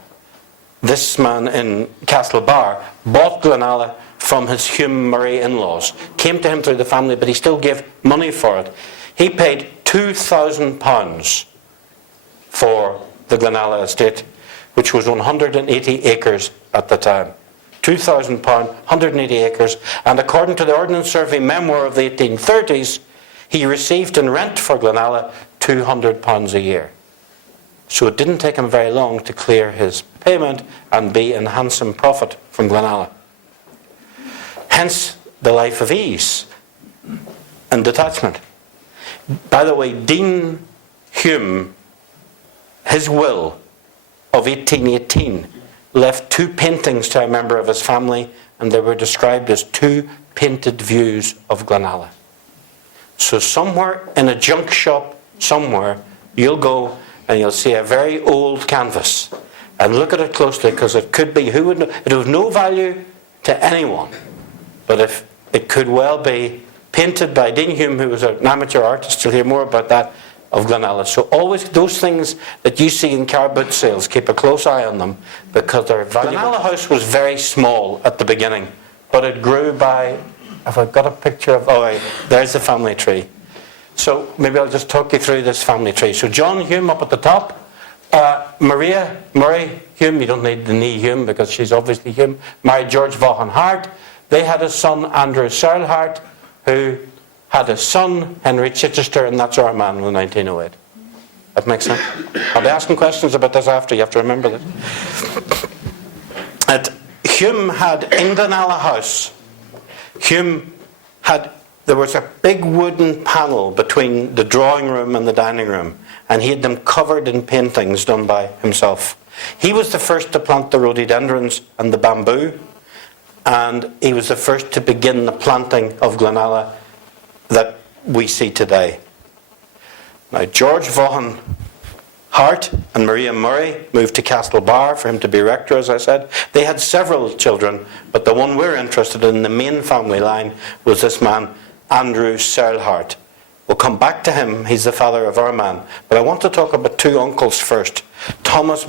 This man in Castlebar bought Glenalla from his Hume Murray in-laws. Came to him through the family, but he still gave money for it. He paid £2,000 for the Glenalla estate, which was 180 acres at the time. £2,000, 180 acres, and according to the Ordnance Survey memoir of the 1830s, he received in rent for Glenalla £200 a year. So it didn't take him very long to clear his payment and be in handsome profit from Glenalla. Hence the life of ease and detachment. By the way, Dean Hume, his will of 1818, left 2 paintings to a member of his family, and they were described as 2 painted views of Glenalla. So somewhere in a junk shop somewhere, you'll go and you'll see a very old canvas, and look at it closely, because it could be, who would know, it would have no value to anyone, but if it could well be painted by Dean Hume, who was an amateur artist. You'll hear more about that, of Glenalla. So always those things that you see in car boot sales, keep a close eye on them, because they're valuable. Glenalla House was very small at the beginning, but it grew by have I got a picture of... Oh, there's the family tree. So maybe I'll just talk you through this family tree. So John Hume up at the top. Maria Murray Hume, you don't need the knee Hume because she's obviously Hume, married George Vaughan Harte. They had a son, Andrew Searle Harte, who had a son, Henry Chichester, and that's our man in 1908. That makes sense? I'll be asking questions about this after, you have to remember that. Hume had, in Glenalla House, there was a big wooden panel between the drawing room and the dining room, and he had them covered in paintings done by himself. He was the first to plant the rhododendrons and the bamboo, and he was the first to begin the planting of Glenalla that we see today. Now, George Vaughan Harte and Maria Murray moved to Castlebar for him to be rector, as I said. They had several children, but the one we're interested in, the main family line, was this man, Andrew Searle Harte. We'll come back to him. He's the father of our man. But I want to talk about two uncles first. Thomas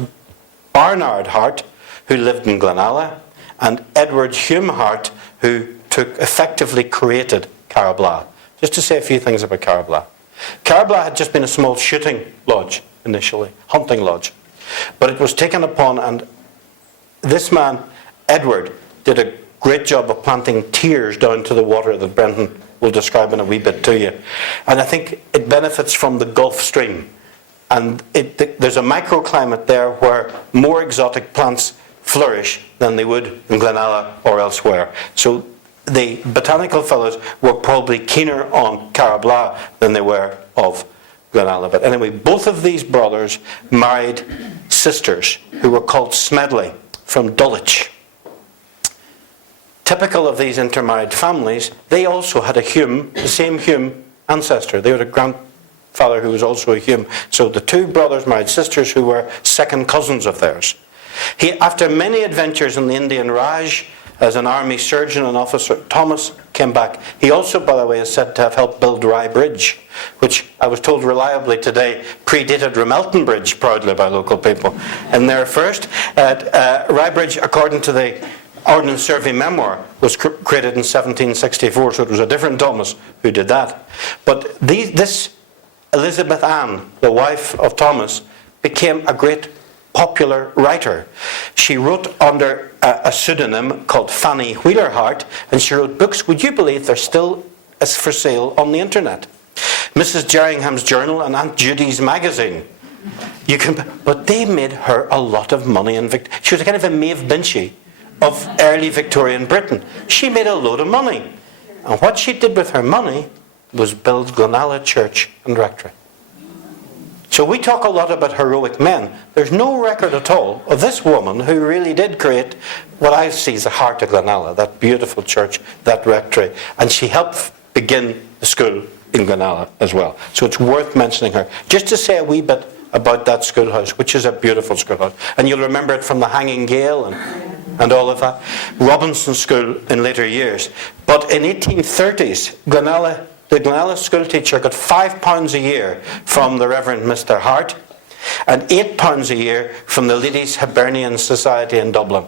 Barnard Harte, who lived in Glenalla, and Edward Hume Harte, who effectively created Carabla. Just to say a few things about Carabla. Carabla had just been a small shooting lodge initially, hunting lodge. But it was taken upon, and this man, Edward, did a great job of planting tiers down to the water that Brendan will describe in a wee bit to you. And I think it benefits from the Gulf Stream. And there's a microclimate there where more exotic plants flourish than they would in Glenalla or elsewhere. So the botanical fellows were probably keener on Carabla than they were of Glenalla. But anyway, both of these brothers married sisters who were called Smedley from Dulwich. Typical of these intermarried families, they also had a Hume, the same Hume ancestor. They had a grandfather who was also a Hume. So the two brothers married sisters who were second cousins of theirs. After many adventures in the Indian Raj as an army surgeon and officer, Thomas came back. He also, by the way, is said to have helped build Rye Bridge, which I was told reliably today predated Ramelton Bridge, proudly by local people. And there first, Rye Bridge, according to the Ordnance Survey memoir, was created in 1764, so it was a different Thomas who did that. But this Elizabeth Ann, the wife of Thomas, became a great popular writer. She wrote under a pseudonym called Fanny Wheeler Harte, and she wrote books, would you believe they're still for sale on the internet? Mrs. Jerringham's Journal and Aunt Judy's Magazine. But they made her a lot of money. She was a kind of a Maeve Binchy of early Victorian Britain. She made a load of money. And what she did with her money was build Glenalla Church and Rectory. So we talk a lot about heroic men. There's no record at all of this woman who really did create what I see as the heart of Glenalla, that beautiful church, that rectory. And she helped begin the school in Glenalla as well. So it's worth mentioning her. Just to say a wee bit about that schoolhouse, which is a beautiful schoolhouse. And you'll remember it from the Hanging Gale and all of that. Robinson School in later years. But in 1830s, the Glenalla school teacher got £5 a year from the Reverend Mr. Harte and £8 a year from the Ladies Hibernian Society in Dublin.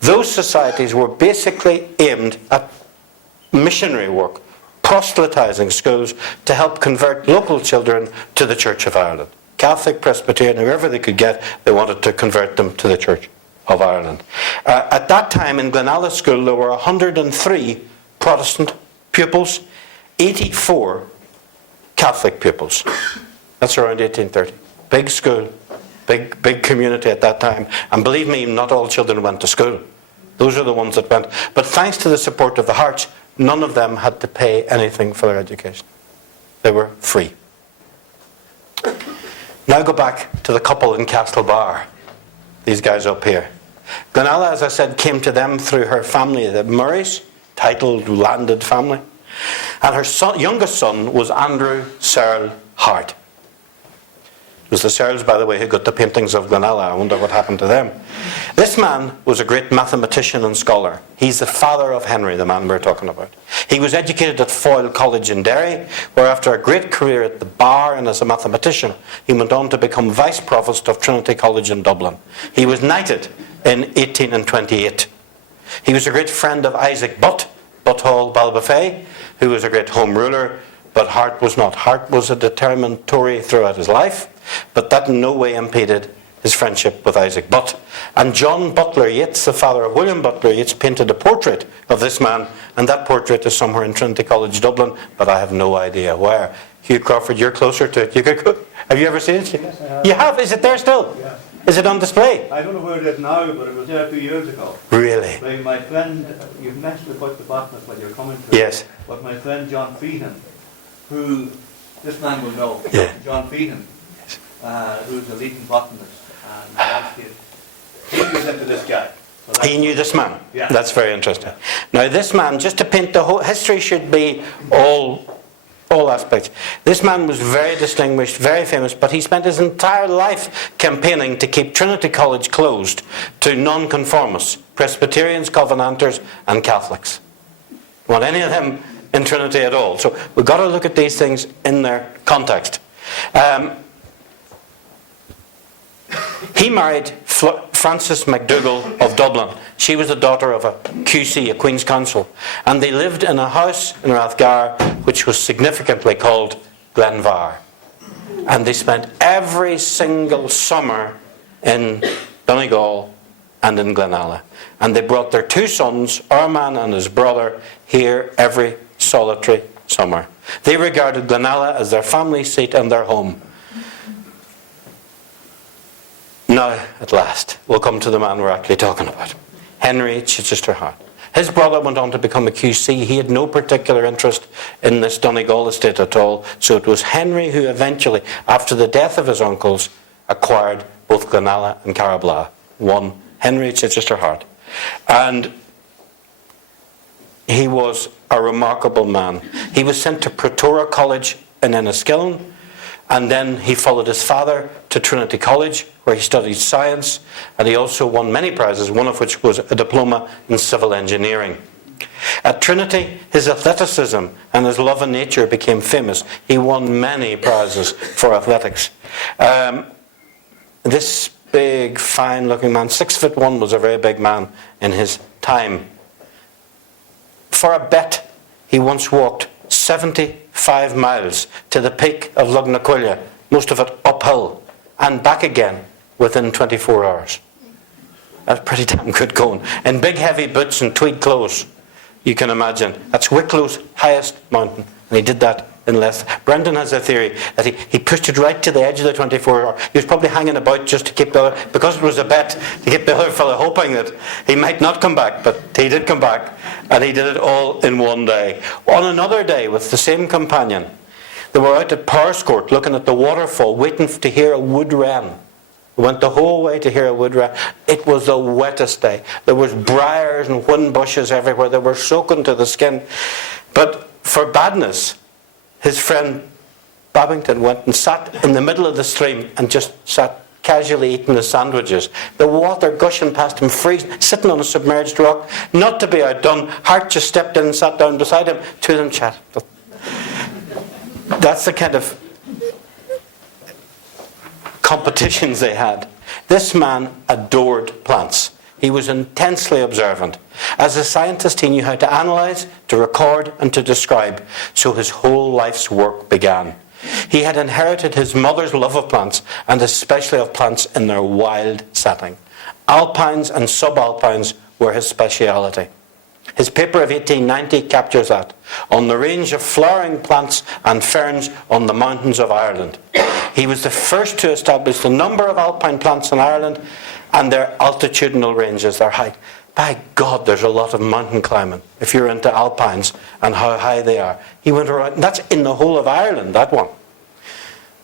Those societies were basically aimed at missionary work, proselytizing schools to help convert local children to the Church of Ireland. Catholic, Presbyterian, whoever they could get, they wanted to convert them to the Church of Ireland. At that time in Glenalla School there were 103 Protestant pupils, 84 Catholic pupils. That's around 1830. Big school, big community at that time. And believe me, not all children went to school. Those are the ones that went. But thanks to the support of the Hartes, none of them had to pay anything for their education. They were free. Now go back to the couple in Castlebar. These guys up here. Glenalla, as I said, came to them through her family, the Murrays, titled, landed family. And her youngest son was Andrew Searle Harte. It was the Searles, by the way, who got the paintings of Glenalla. I wonder what happened to them. This man was a great mathematician and scholar. He's the father of Henry, the man we're talking about. He was educated at Foyle College in Derry, where after a great career at the bar and as a mathematician, he went on to become Vice Provost of Trinity College in Dublin. He was knighted in 1828. He was a great friend of Isaac Butt, Butthall Balbafay, who was a great home ruler, but Harte was not. Harte was a determined Tory throughout his life, but that in no way impeded his friendship with Isaac Butt. And John Butler Yeats, the father of William Butler Yeats, painted a portrait of this man, and that portrait is somewhere in Trinity College, Dublin, but I have no idea where. Hugh Crawford, you're closer to it. You could go. Have you ever seen it? Yes, I have. You have? Is it there still? Yeah. Is it on display? I don't know where it is now, but it was there 2 years ago. Really? My friend, you mentioned about the botanist when you're coming to Yes. but my friend John Feehan, who this man will know, Yeah. John Feehan, who's a leading botanist, and landscape, he was into this guy. So that's- He knew this man. Yeah. That's very interesting. Now, this man, just to paint the whole history, should be all aspects. This man was very distinguished, very famous, but he spent his entire life campaigning to keep Trinity College closed to nonconformists, Presbyterians, Covenanters, and Catholics. Want any of them in Trinity at all? So we've got to look at these things in their context. He married Frances MacDougall of Dublin. She was the daughter of a QC, a Queen's Counsel. And they lived in a house in Rathgar, which was significantly called Glenvar. And they spent every single summer in Donegal and in Glenalla. And they brought their 2 sons, Arman and his brother, here every solitary summer. They regarded Glenalla as their family seat and their home. Now, at last, we'll come to the man we're actually talking about. Henry Chichester Harte. His brother went on to become a QC. He had no particular interest in this Donegal estate at all. So it was Henry who eventually, after the death of his uncles, acquired both Glenalla and Carabla. One, Henry Chichester Harte. And he was a remarkable man. He was sent to Pretoria College in Enniskillen, and then he followed his father to Trinity College, where he studied science, and he also won many prizes, one of which was a diploma in civil engineering. At Trinity, his athleticism and his love of nature became famous. He won many prizes for athletics. This big, fine-looking man, 6'1", was a very big man in his time. For a bet, he once walked 75 miles to the peak of Loughrey, most of it uphill, and back again within 24 hours. That's pretty damn good going. In big heavy boots and tweed clothes, you can imagine. That's Wicklow's highest mountain, and he did that in less. Brendan has a theory that he pushed it right to the edge of the 24 hour. He was probably hanging about just to keep the other, because it was a bet, to keep the other fellow hoping that he might not come back, but he did come back, and he did it all in one day. On another day, with the same companion, they were out at Powerscourt looking at the waterfall, waiting to hear a wood wren. We went the whole way to hear a wood wren. It was the wettest day. There was briars and whin bushes everywhere. They were soaking to the skin. But for badness, his friend Babington went and sat in the middle of the stream and just sat casually eating his sandwiches. The water gushing past him, freezing, sitting on a submerged rock. Not to be outdone, Harte just stepped in and sat down beside him. Two of them chatted. That's the kind of competitions they had. This man adored plants. He was intensely observant. As a scientist, he knew how to analyse, to record, and to describe. So his whole life's work began. He had inherited his mother's love of plants, and especially of plants in their wild setting. Alpines and subalpines were his speciality. His paper of 1890 captures that, on the range of flowering plants and ferns on the mountains of Ireland. He was the first to establish the number of alpine plants in Ireland and their altitudinal ranges, their height. By God, there's a lot of mountain climbing if you're into alpines and how high they are. He went around, and that's in the whole of Ireland, that one.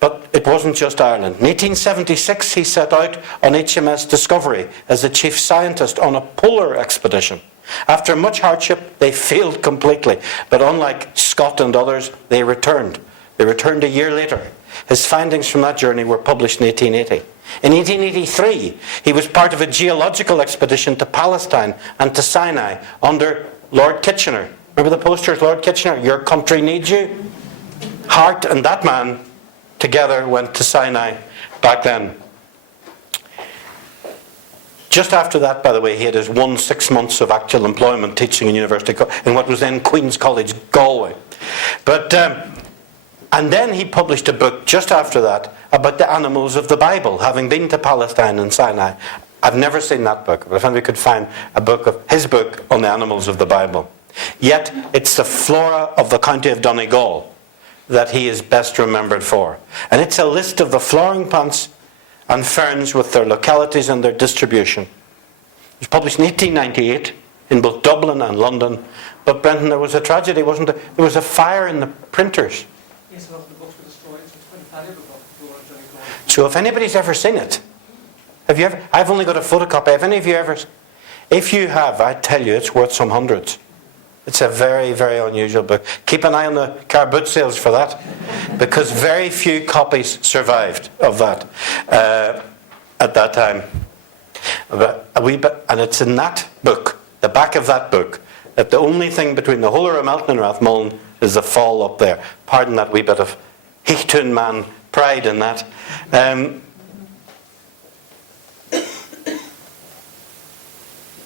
But it wasn't just Ireland. In 1876, he set out on HMS Discovery as the chief scientist on a polar expedition. After much hardship, they failed completely. But unlike Scott and others, they returned. They returned a year later. His findings from that journey were published in 1880. In 1883, he was part of a geological expedition to Palestine and to Sinai under Lord Kitchener. Remember the posters, Lord Kitchener? Your country needs you. Harte and that man together went to Sinai back then. Just after that, by the way, he had his 6 months of actual employment teaching in in what was then Queen's College, Galway. But and then he published a book just after that about the animals of the Bible, having been to Palestine and Sinai. I've never seen that book, but if anybody could find a book of his book on the animals of the Bible. Yet it's the flora of the county of Donegal that he is best remembered for. And it's a list of the flowering plants and ferns with their localities and their distribution. It was published in 1898 in both Dublin and London. But Brendan, there was a tragedy, wasn't there? There was a fire in the printers. Yes, a lot of the books were destroyed, so it's quite a valuable book. So if anybody's ever seen it, have you ever? I've only got a photocopy. Have any of you ever? If you have, I tell you, it's worth some hundreds. It's a very, very unusual book. Keep an eye on the car boot sales for that, because very few copies survived of that at that time. But a wee bit, and it's in that book, the back of that book, that the only thing between the whole of Rathmullan and Rathmullan is the fall up there. Pardon that wee bit of Hichtun man pride in that.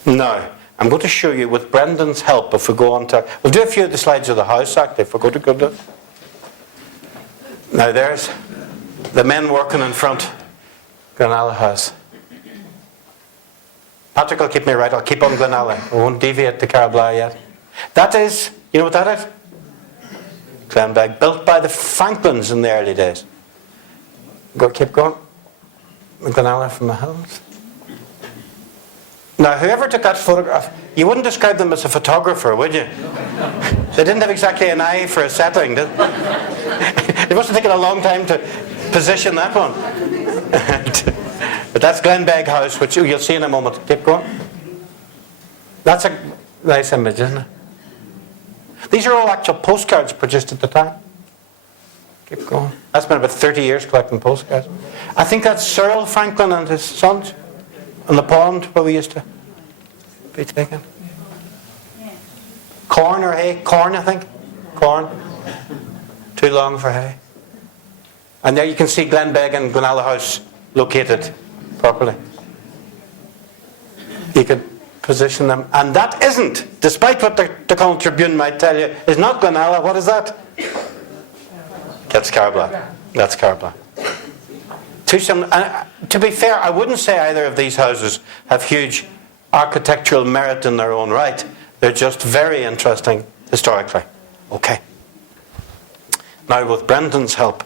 Now, I'm going to show you with Brendan's help, if we go on to... We'll do a few of the slides of the house act, if we go to go. Now there's the men working in front. Glenalla House. Patrick will keep me right, I'll keep on Glenalla. I won't deviate to Carabla yet. That is, you know what that is? Glenbeg, built by the Franklins in the early days. Keep going. Glenalla from the hills. Now, whoever took that photograph, you wouldn't describe them as a photographer, would you? They didn't have exactly an eye for a setting, did they? It must have taken a long time to position that one. But that's Glenbeg House, which you'll see in a moment. Keep going. That's a nice image, isn't it? These are all actual postcards produced at the time. Keep going. That's been about 30 years collecting postcards. I think that's Cyril Franklin and his sons on the pond where we used to be taken. Corn or hay? Corn, I think. Corn. Too long for hay. And there you can see Glenbeg and Glenalla House located properly. You could position them. And that isn't, despite what the Connaught Tribune might tell you, is not Glenalla. What is that? That's Carabla. That's Carabla. To be fair, I wouldn't say either of these houses have huge architectural merit in their own right. They're just very interesting historically. Okay. Now with Brendan's help,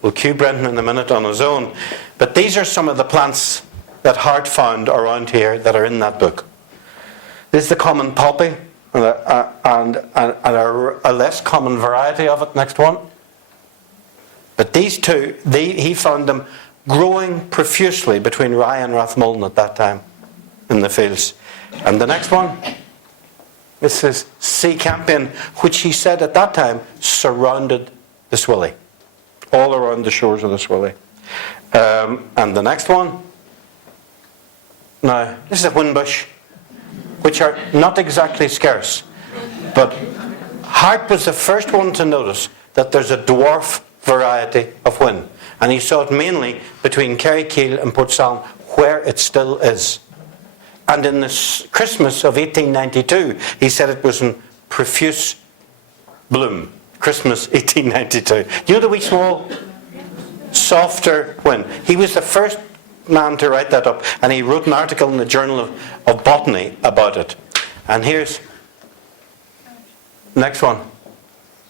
we'll cue Brendan in a minute on his own, but these are some of the plants that Harte found around here that are in that book. This is the common poppy, and a less common variety of it, next one. But these two, he found them growing profusely between Rye and Rathmullan at that time in the fields. And the next one, this is sea campion, which he said at that time surrounded the Swilly, all around the shores of the Swilly. And the next one, now this is a whinbush, which are not exactly scarce, but Harte was the first one to notice that there's a dwarf variety of whin. And he saw it mainly between Kerrykiel and Portsalan, where it still is. And in the Christmas of 1892, he said it was in profuse bloom. Christmas 1892. You know the wee small, softer whin? He was the first man to write that up, and he wrote an article in the Journal of Botany about it. And here's the next one.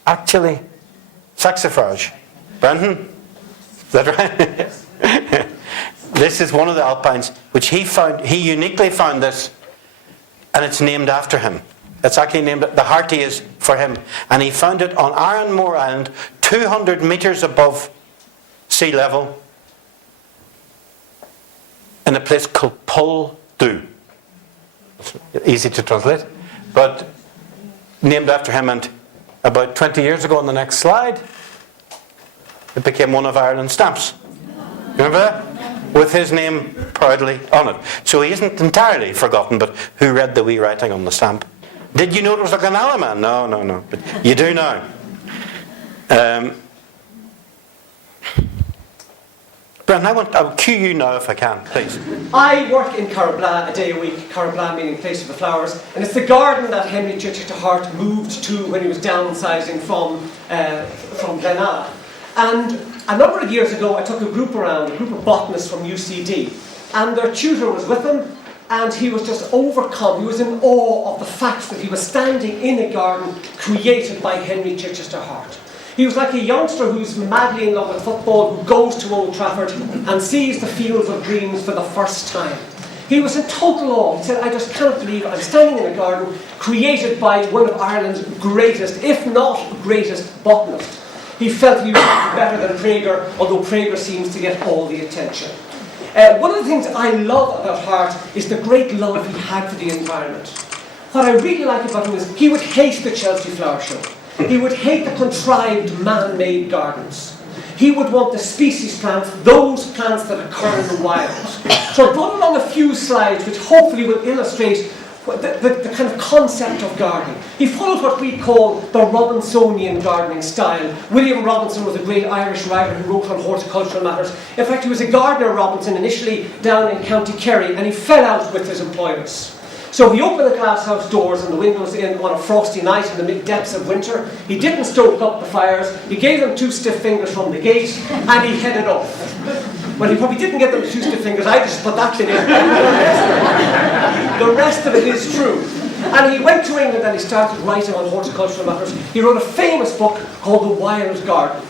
Actually, saxifrage. Brendan? Is that right? This is one of the alpines which he found. He uniquely found this, and it's named after him. It's actually named, the Harte is for him, and he found it on Ironmore Island, 200 metres above sea level, in a place called Pull Du. It's easy to translate, but named after him. And about 20 years ago, on the next slide, it became one of Ireland's stamps. Remember that? With his name proudly on it. So he isn't entirely forgotten, but who read the wee writing on the stamp? Did you know it was a Glenalla man? No. But you do now. Brendan, I'll cue you now if I can, please. I work in Carabla a day a week, Carabla meaning place of the flowers, and it's the garden that Henry Chichester Harte moved to when he was downsizing from Glenalla. And a number of years ago I took a group around, a group of botanists from UCD, and their tutor was with them, and he was just overcome. He was in awe of the fact that he was standing in a garden created by Henry Chichester Harte. He was like a youngster who's madly in love with football, who goes to Old Trafford and sees the fields of dreams for the first time. He was in total awe. He said, I just cannot believe I'm standing in a garden created by one of Ireland's greatest, if not greatest, botanists. He felt he was better than Prager, although Prager seems to get all the attention. One of the things I love about Harte is the great love he had for the environment. What I really like about him is he would hate the Chelsea Flower Show. He would hate the contrived man-made gardens. He would want the species plants, those plants that occur in the wild. So I brought along a few slides which hopefully will illustrate the kind of concept of gardening. He followed what we call the Robinsonian gardening style. William Robinson was a great Irish writer who wrote on horticultural matters. In fact, he was a gardener, Robinson, initially down in County Kerry, and he fell out with his employers. So he opened the glasshouse doors and the windows in on a frosty night in the mid-depths of winter. He didn't stoke up the fires. He gave them 2 stiff fingers from the gate, and he headed off. Well, he probably didn't get them 2 stiff fingers. I just put that bit in. The rest of it is true. And he went to England and he started writing on horticultural matters. He wrote a famous book called The Wild Garden.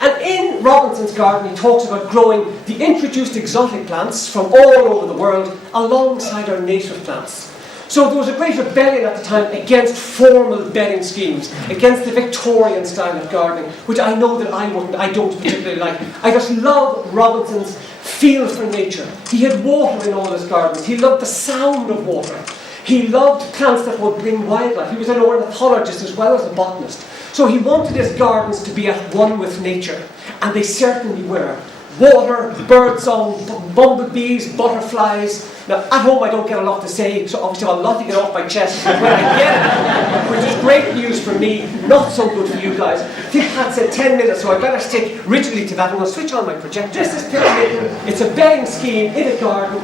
And in Robinson's garden, he talks about growing the introduced exotic plants from all over the world alongside our native plants. So there was a great rebellion at the time against formal bedding schemes, against the Victorian style of gardening, which I know that I don't particularly like. I just love Robinson's feel for nature. He had water in all his gardens. He loved the sound of water. He loved plants that would bring wildlife. He was an ornithologist as well as a botanist. So he wanted his gardens to be at one with nature, and they certainly were. Water, birdsong, bumblebees, butterflies. Now, at home I don't get a lot to say, so obviously I have a lot to get off my chest when I get it, which is great news for me, not so good for you guys. I think Pat said 10 minutes, so I better stick rigidly to that. I'm going to switch on my projector. This is Pyramid. It's a bedding scheme in a garden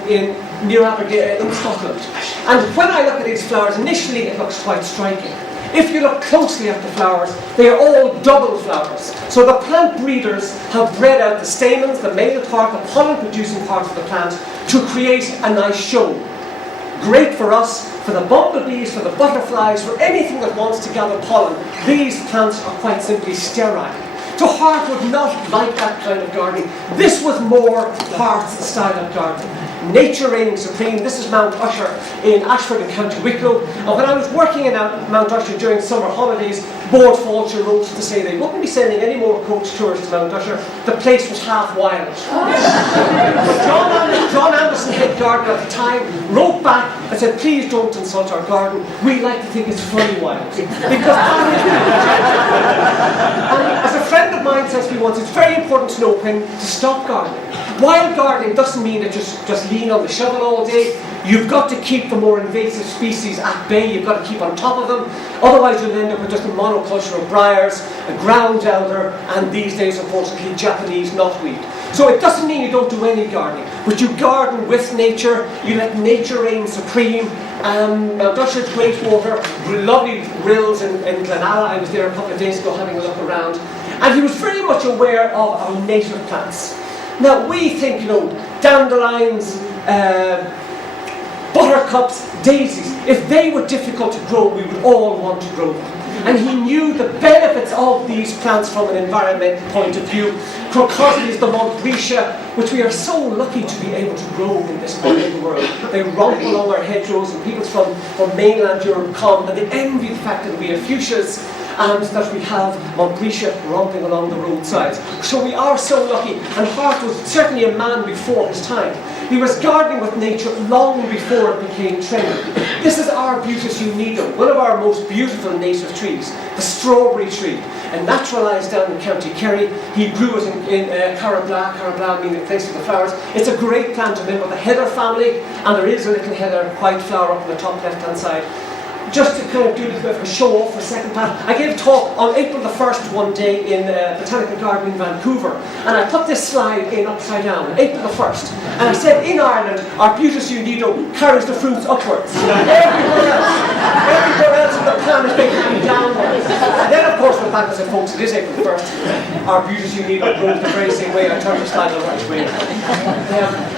near Aberdeen in Scotland. And when I look at these flowers, initially it looks quite striking. If you look closely at the flowers, they are all double flowers. So the plant breeders have bred out the stamens, the male part, the pollen-producing part of the plant, to create a nice show. Great for us, for the bumblebees, for the butterflies, for anything that wants to gather pollen. These plants are quite simply sterile. So Harte would not like that kind of gardening. This was more Harte's style of gardening. Nature reigning supreme. This is Mount Usher in Ashford in County Wicklow. And when I was working in Mount Usher during summer holidays, Board Fulcher wrote to say they wouldn't be sending any more coach tours to Mount Usher. The place was half wild. But John Anderson, head gardener at the time, wrote back and said, please don't insult our garden. We like to think it's fully wild. Because and as a friend of mine says to me once, it's very important to know when to stop gardening. Wild gardening doesn't mean that just lean on the shovel all day. You've got to keep the more invasive species at bay. You've got to keep on top of them. Otherwise you'll end up with just a monoculture of briars, a ground elder, and these days, unfortunately, Japanese knotweed. So it doesn't mean you don't do any gardening, but you garden with nature. You let nature reign supreme. Mount Usher's great water, lovely rills in Glenalla. I was there a couple of days ago having a look around. And he was very much aware of our native plants. Now we think, dandelions, buttercups, daisies, if they were difficult to grow, we would all want to grow them. And he knew the benefits of these plants from an environmental point of view. Crocosities, the Montbretia, which we are so lucky to be able to grow in this part of the world. They romp along our hedgerows, and people from mainland Europe come, and they envy the fact that we have fuchsias and that we have Montbretia romping along the roadsides. So we are so lucky, and Harte was certainly a man before his time. He was gardening with nature long before it became trendy. This is Arbutus unigum, one of our most beautiful native trees, the strawberry tree, and naturalised down in County Kerry. He grew it in Carabla meaning the place of the flowers. It's a great plant, a member of the heather family, and there is a little heather white flower up on the top left-hand side. just to kind of do a little bit of a show off for a second part, I gave a talk on April the 1st one day in the Botanical Garden in Vancouver, and I put this slide in upside down, April the 1st, and I said in Ireland, Arbutus unido carries the fruits upwards. Everywhere else on the planet they carry downwards. And then of course, with that, I said, folks, it is April the 1st. Arbutus unido grows the very same way. I turned the slide the right way.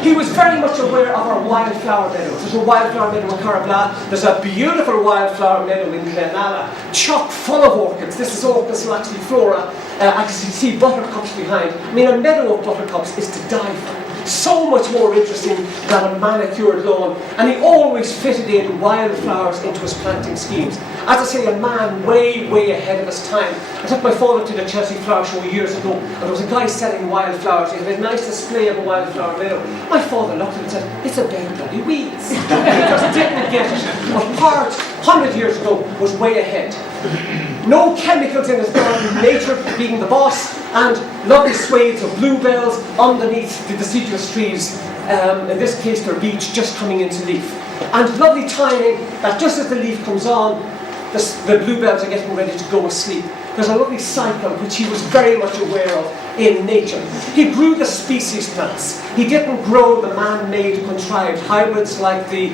He was very much aware of our wildflower meadows. There's a wildflower meadow in Carabla. There's a beautiful wildflower meadow in Glenalla, chock full of orchids. This is Orchis laxiflora. I can see buttercups behind. I mean, a meadow of buttercups is to die for. So much more interesting than a manicured lawn. And he always fitted in wildflowers into his planting schemes. As I say, a man way ahead of his time. I took my father to the Chelsea Flower Show years ago, and there was a guy selling wildflowers. He had a nice display of a wildflower meadow. My father looked at it and said, it's a bed of bloody weeds. He just didn't get it. But Harte, 100 years ago, was way ahead. No chemicals in his garden, nature being the boss, and lovely swathes of bluebells underneath the deciduous trees. In this case, they're beech just coming into leaf. And lovely timing that just as the leaf comes on, the bluebells are getting ready to go asleep. There's a lovely cycle which he was very much aware of in nature. He grew the species plants. He didn't grow the man-made contrived hybrids like the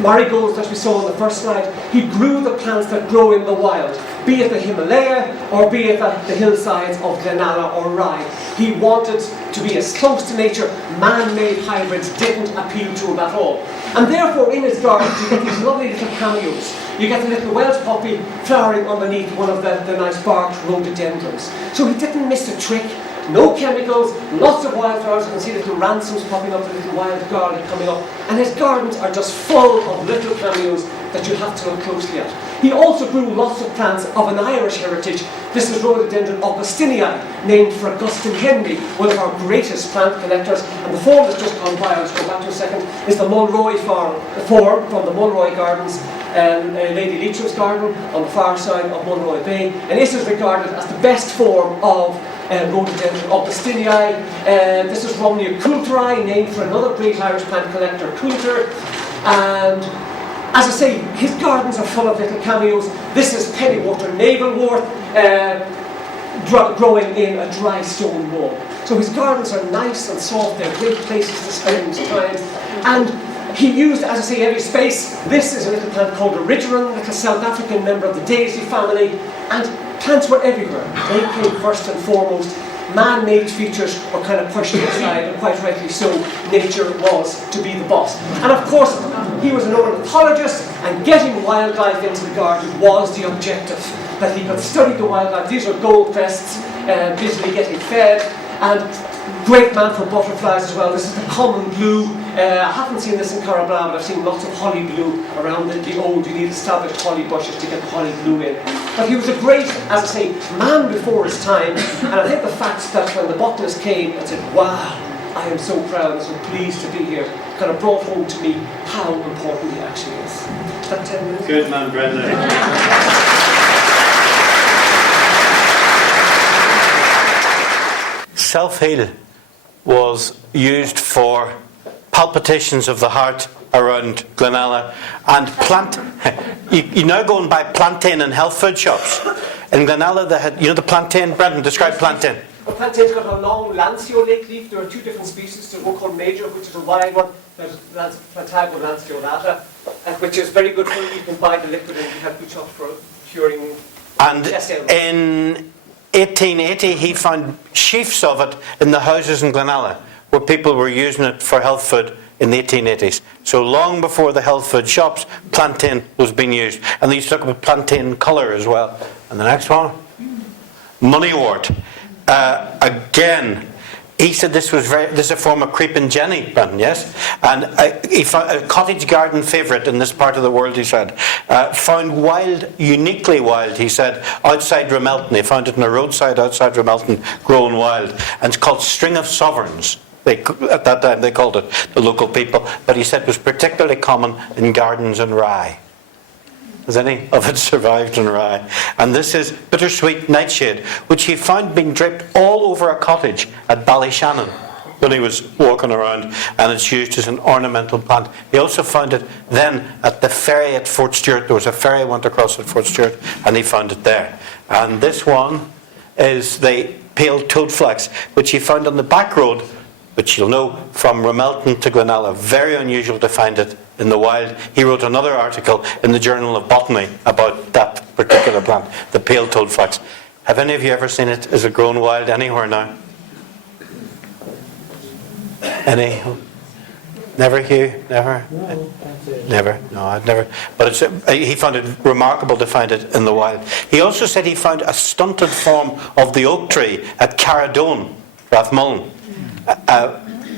marigolds that we saw on the first slide. He grew the plants that grow in the wild, be it the Himalaya or be it the hillsides of Glenalla or Rye. He wanted to be as close to nature. Man-made hybrids didn't appeal to him at all. And therefore in his garden you get these lovely little cameos. You get the little Welsh poppy flowering underneath one of the nice barked rhododendrons. So he didn't miss a trick. No chemicals, lots of wildflowers. You can see little ransoms popping up, the little wild garlic coming up. And his gardens are just full of little cameos that you have to look closely at. He also grew lots of plants of an Irish heritage. This is Rhododendron Augustinii, named for Augustine Henry, one of our greatest plant collectors. And the form that's just gone by, I'll just go back to a second, is the Mulroy form from the Mulroy Gardens, Lady Leitrim's garden on the far side of Mulroy Bay. And this is regarded as the best form of Rhododendron Augustinii. This is Romney Coulteri, named for another great Irish plant collector, Coulter. And as I say, his gardens are full of little cameos. This is Pennywater Navelwort, growing in a dry stone wall. So his gardens are nice and soft. They're great places to spend time. And he used, as I say, every space. This is a little plant called a Ridgeron, little South African member of the daisy family. And plants were everywhere. They came first and foremost. Man-made features were kind of pushed aside, and quite rightly so. Nature was to be the boss. And of course, he was an ornithologist, and getting wildlife into the garden was the objective. That he could study the wildlife. These are goldcrests, busily getting fed, and great man for butterflies as well. This is the common blue. I haven't seen this in Carabla, but I've seen lots of holly blue around the old. You need established holly bushes to get the holly blue in. But he was a great, as I say, man before his time. And I think the fact that when the botanist came and said, wow, I am so proud and so pleased to be here, kind of brought home to me how important he actually is. Is that 10 minutes? Good man, Brendan. Self-heal was used for palpitations of the heart around Glenalla, and you now go and buy plantain in health food shops. In Glenalla they had, the plantain. Brendan, describe plantain. The plantain's got a long lanceolate leaf. There are two different species. There's one called major, which is a wide one. There's Plantago lanceolata, which is very good for you. You can buy the liquid and you have good shop for curing. And in 1880 he found sheafs of it in the houses in Glenalla, where people were using it for health food in the 1880s. So long before the health food shops, plantain was being used. And they used to talk about plantain colour as well. And the next one, moneywort. Again, he said this is a form of creeping Jenny, Brendan, yes? And he found a cottage garden favourite in this part of the world, he said. Found wild, uniquely wild, he said, outside Rathmullan. He found it in a roadside outside Rathmullan, growing wild. And it's called string of sovereigns. At that time they called it, the local people. But he said it was particularly common in gardens in Rye. Has any of it survived in Rye? And this is bittersweet nightshade, which he found being draped all over a cottage at Ballyshannon. when he was walking around, and it's used as an ornamental plant. He also found it then at the ferry at Fort Stewart. There was a ferry went across at Fort Stewart, and he found it there. And this one is the pale toadflax, which he found on the back road, which you'll know from Rathmullan to Glenalla. Very unusual to find it in the wild. He wrote another article in the Journal of Botany about that particular plant, the pale toadflax. Have any of you ever seen it? Is it grown wild anywhere now? Any? Never, Hugh? Never? No, never. No, I've never. But he found it remarkable to find it in the wild. He also said he found a stunted form of the oak tree at Caradone, Rathmullan.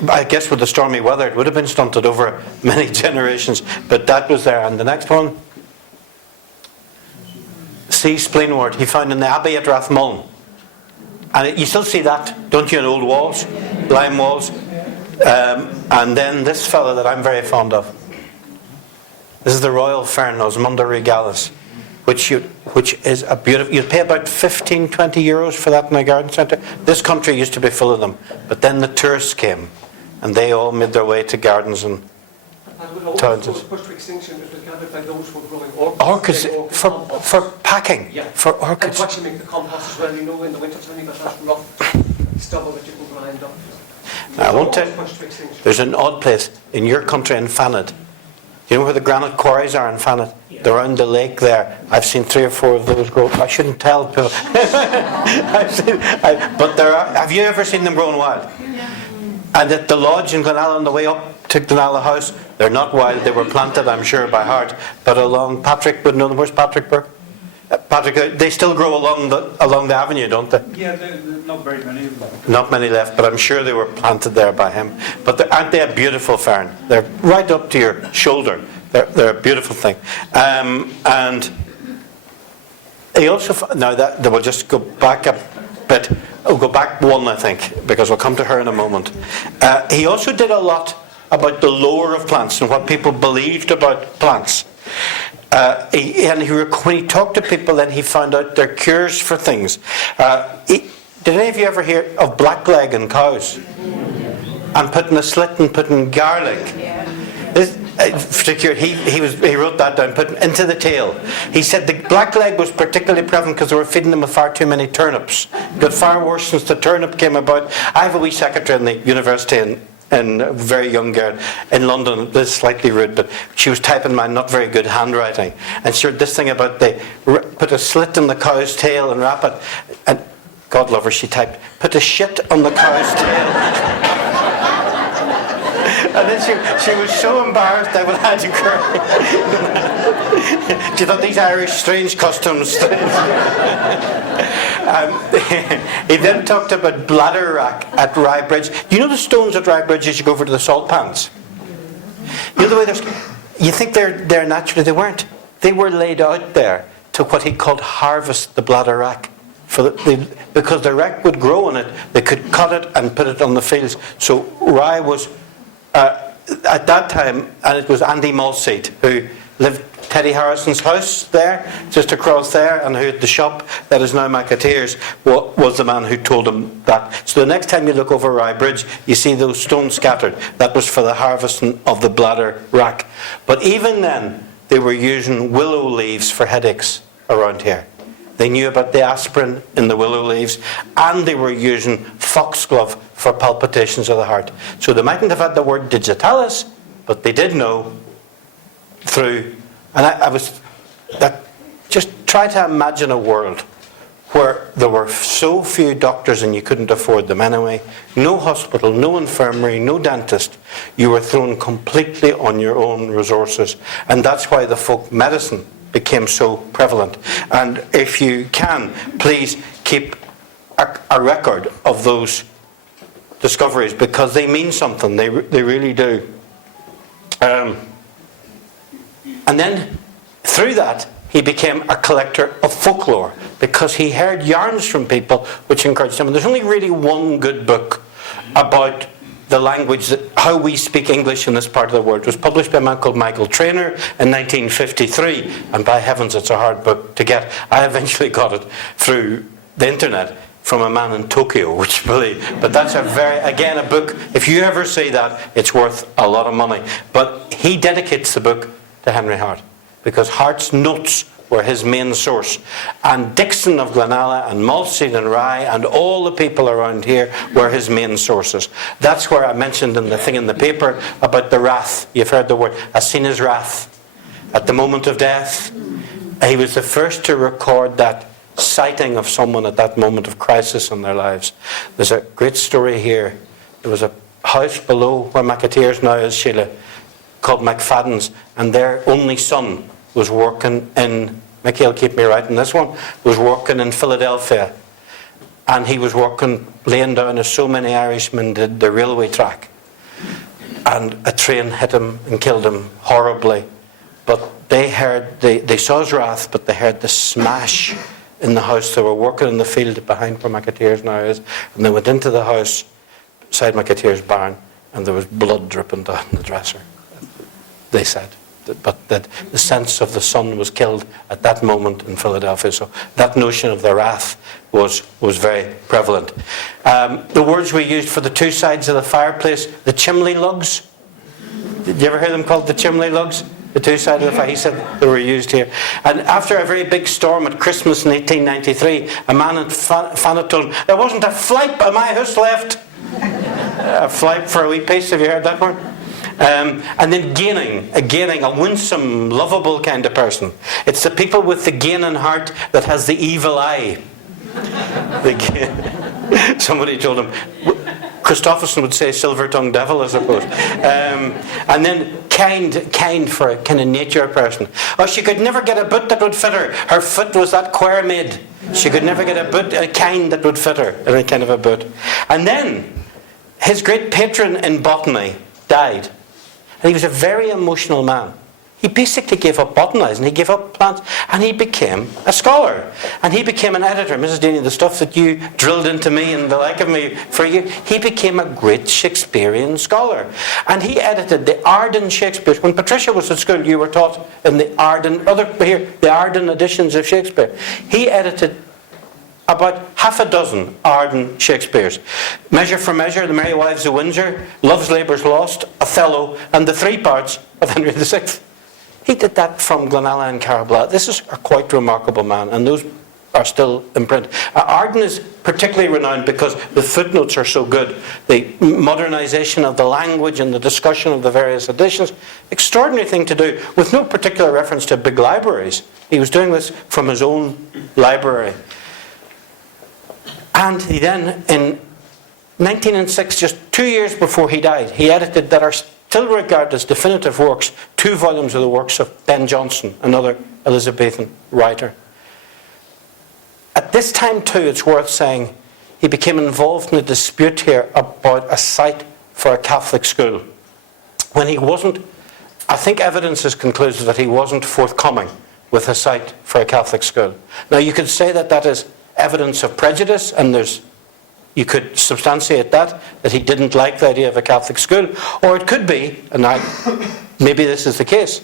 I guess with the stormy weather it would have been stunted over many generations, but that was there. And the next one, sea spleenwort, he found in the abbey at Rathmullan. And you still see that, don't you, in old walls, lime walls. And then this fellow that I'm very fond of. This is the royal fern, Osmunda regalis, which is a beautiful. You'd pay about 15, 20 euros for that in a garden centre. This country used to be full of them, but then the tourists came, and they all made their way to gardens and towns. It was pushed to extinction. It was gathered by those who were growing orchids. Orchids for packing. Yeah. For orchids. And what you make the compost as well. You know, in the winter time you got that rough stubble that you can grind up. Now, I won't tell. There's an odd place in your country in Fanad. You know where the granite quarries are in Fanad? Yeah. They're around the lake there. I've seen 3 or 4 of those grow. I shouldn't tell people. But there are. Have you ever seen them growing wild? Yeah. And at the lodge in Glenalla on the way up to Glenalla House, they're not wild. They were planted, I'm sure, by Harte. But along Patrick would know them. Where's Patrick Burke? Patrick, they still grow along the avenue, don't they? Yeah, not very many of them. Not many left, but I'm sure they were planted there by him. But aren't they a beautiful fern? They're right up to your shoulder. They're a beautiful thing. And he also now that we'll just go back a bit. We'll go back one, I think, because we'll come to her in a moment. He also did a lot about the lore of plants and what people believed about plants. When he talked to people, then he found out their cures for things. Did any of you ever hear of blackleg in cows? And putting a slit and putting garlic. This, particular, he wrote that down, putting into the tail. He said the blackleg was particularly prevalent because they were feeding them with far too many turnips. It got far worse since the turnip came about. I have a wee secretary in the university and a very young girl in London. This is slightly rude, but she was typing my not very good handwriting, and she heard this thing about they put a slit in the cow's tail and wrap it, and God love her, she typed, put a shit on the cow's tail. And then she was so embarrassed I would have to cry. She thought these Irish strange customs. He then talked about bladder rack at Rye Bridge. You know the stones at Rye Bridge as you go over to the salt pans? You know the way you think they're naturally, they weren't. They were laid out there to what he called harvest the bladder rack. Because the wreck would grow on it, they could cut it and put it on the fields. So Rye was, at that time, and it was Andy Mulseed who lived Teddy Harrison's house there, just across there, and who had the shop that is now McAteer's, was the man who told him that. So the next time you look over Rye Bridge, you see those stones scattered. That was for the harvesting of the bladder rack. But even then, they were using willow leaves for headaches around here. They knew about the aspirin in the willow leaves, and they were using foxglove for palpitations of the heart. So they mightn't have had the word digitalis, but they did know through. And just try to imagine a world where there were so few doctors and you couldn't afford them anyway. No hospital, no infirmary, no dentist. You were thrown completely on your own resources. And that's why the folk medicine became so prevalent. And if you can, please keep a record of those discoveries, because they mean something. They really do. And then through that he became a collector of folklore, because he heard yarns from people which encouraged him. And there's only really one good book about the language, how we speak English in this part of the world. It was published by a man called Michael Traynor in 1953, and by heavens it's a hard book to get. I eventually got it through the internet. from a man in Tokyo, which but that's again a book, if you ever see that, it's worth a lot of money. But he dedicates the book to Henry Harte, because Harte's notes were his main source. And Dixon of Glenalla and Malseed and Rye and all the people around here were his main sources. That's where I mentioned in the thing in the paper about the wrath. You've heard the word, "I've seen his wrath." At the moment of death, he was the first to record that sighting of someone at that moment of crisis in their lives. There's a great story here. There was a house below where McAteers now is, Sheila, called McFadden's, and their only son was working in, Mickey'll keep me right in this one, was working in Philadelphia. And he was working, laying down as so many Irishmen did, the railway track. And a train hit him and killed him horribly. But they saw his wrath, but they heard the smash in the house. They were working in the field behind where McAteers now is, and they went into the house beside McAteers' barn, and there was blood dripping down the dresser. They said, but that the sense of the son was killed at that moment in Philadelphia. So that notion of the wrath was very prevalent. The words we used for the two sides of the fireplace, the chimney lugs. Did you ever hear them called the chimney lugs? The two sides of the fire. He said they were used here. And after a very big storm at Christmas in 1893, a man in Fanet told him, "There wasn't a flipe of my house left." A flipe for a wee piece. Have you heard that one? And then gaining, a winsome, lovable kind of person. It's the people with the gaining heart that has the evil eye. Somebody told him, Christopherson would say silver-tongued devil, I suppose. And then kind for a kind of nature person. Oh, she could never get a boot that would fit her. Her foot was that choir maid. She could never get a kind that would fit her, any kind of a boot. And then his great patron in botany died. And he was a very emotional man. He basically gave up botanizing, he gave up plants, and he became a scholar. And he became an editor. Mrs. Deaney, the stuff that you drilled into me and the like of me for you, he became a great Shakespearean scholar. And he edited the Arden Shakespeare. When Patricia was at school, you were taught in the Arden editions of Shakespeare. He edited about half a dozen Arden Shakespeares. Measure for Measure, The Merry Wives of Windsor, Love's Labour's Lost, Othello, and the three parts of Henry VI. He did that from Glenalla and Carabla. This is a quite remarkable man, and those are still in print. Arden is particularly renowned because the footnotes are so good. The modernisation of the language and the discussion of the various editions, extraordinary thing to do, with no particular reference to big libraries. He was doing this from his own library. And he then, in 1906, just 2 years before he died, he edited that are still regarded as definitive works, 2 volumes of the works of Ben Jonson, another Elizabethan writer. At this time too, it's worth saying, he became involved in a dispute here about a site for a Catholic school. When he wasn't, I think evidence is conclusive that he wasn't forthcoming with a site for a Catholic school. Now you could say that that is evidence of prejudice, and you could substantiate that he didn't like the idea of a Catholic school, or it could be, and maybe this is the case,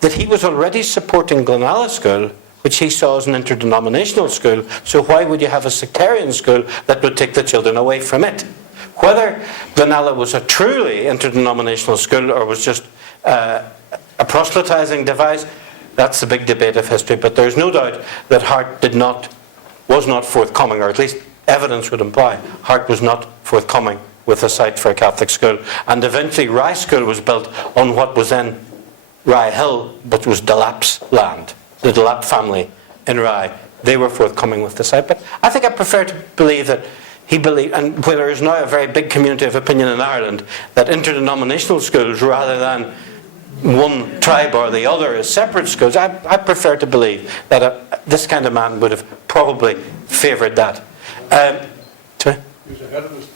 that he was already supporting Glenalla School, which he saw as an interdenominational school, so why would you have a sectarian school that would take the children away from it? Whether Glenalla was a truly interdenominational school or was just a proselytizing device, that's the big debate of history, but there's no doubt that Harte was not forthcoming, or at least evidence would imply Harte was not forthcoming with a site for a Catholic school. And eventually Rye School was built on what was then Rye Hill, but was Delap's land. The Delap family in Rye, they were forthcoming with the site. But I think I prefer to believe that he believed, and where there is now a very big community of opinion in Ireland, that interdenominational schools, rather than one tribe or the other as separate schools, I prefer to believe that this kind of man would have probably favoured that.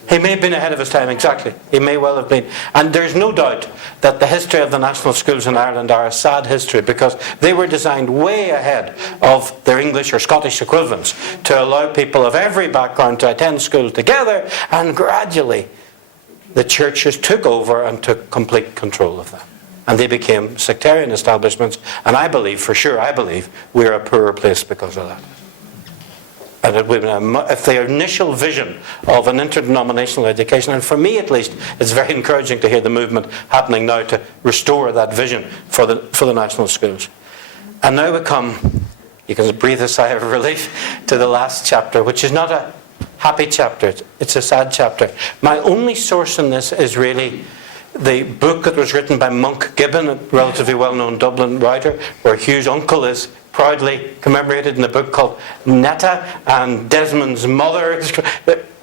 He may have been ahead of his time, exactly. He may well have been. And there's no doubt that the history of the national schools in Ireland are a sad history, because they were designed way ahead of their English or Scottish equivalents to allow people of every background to attend school together, and gradually the churches took over and took complete control of them. And they became sectarian establishments, and I believe we're a poorer place because of that. And it would be if the initial vision of an interdenominational education, and for me at least, it's very encouraging to hear the movement happening now to restore that vision for the national schools. And now we come, you can breathe a sigh of relief, to the last chapter, which is not a happy chapter, it's a sad chapter. My only source in this is really the book that was written by Monk Gibbon, a relatively well-known Dublin writer, where Hugh's uncle is proudly commemorated in a book called Netta, and Desmond's mother.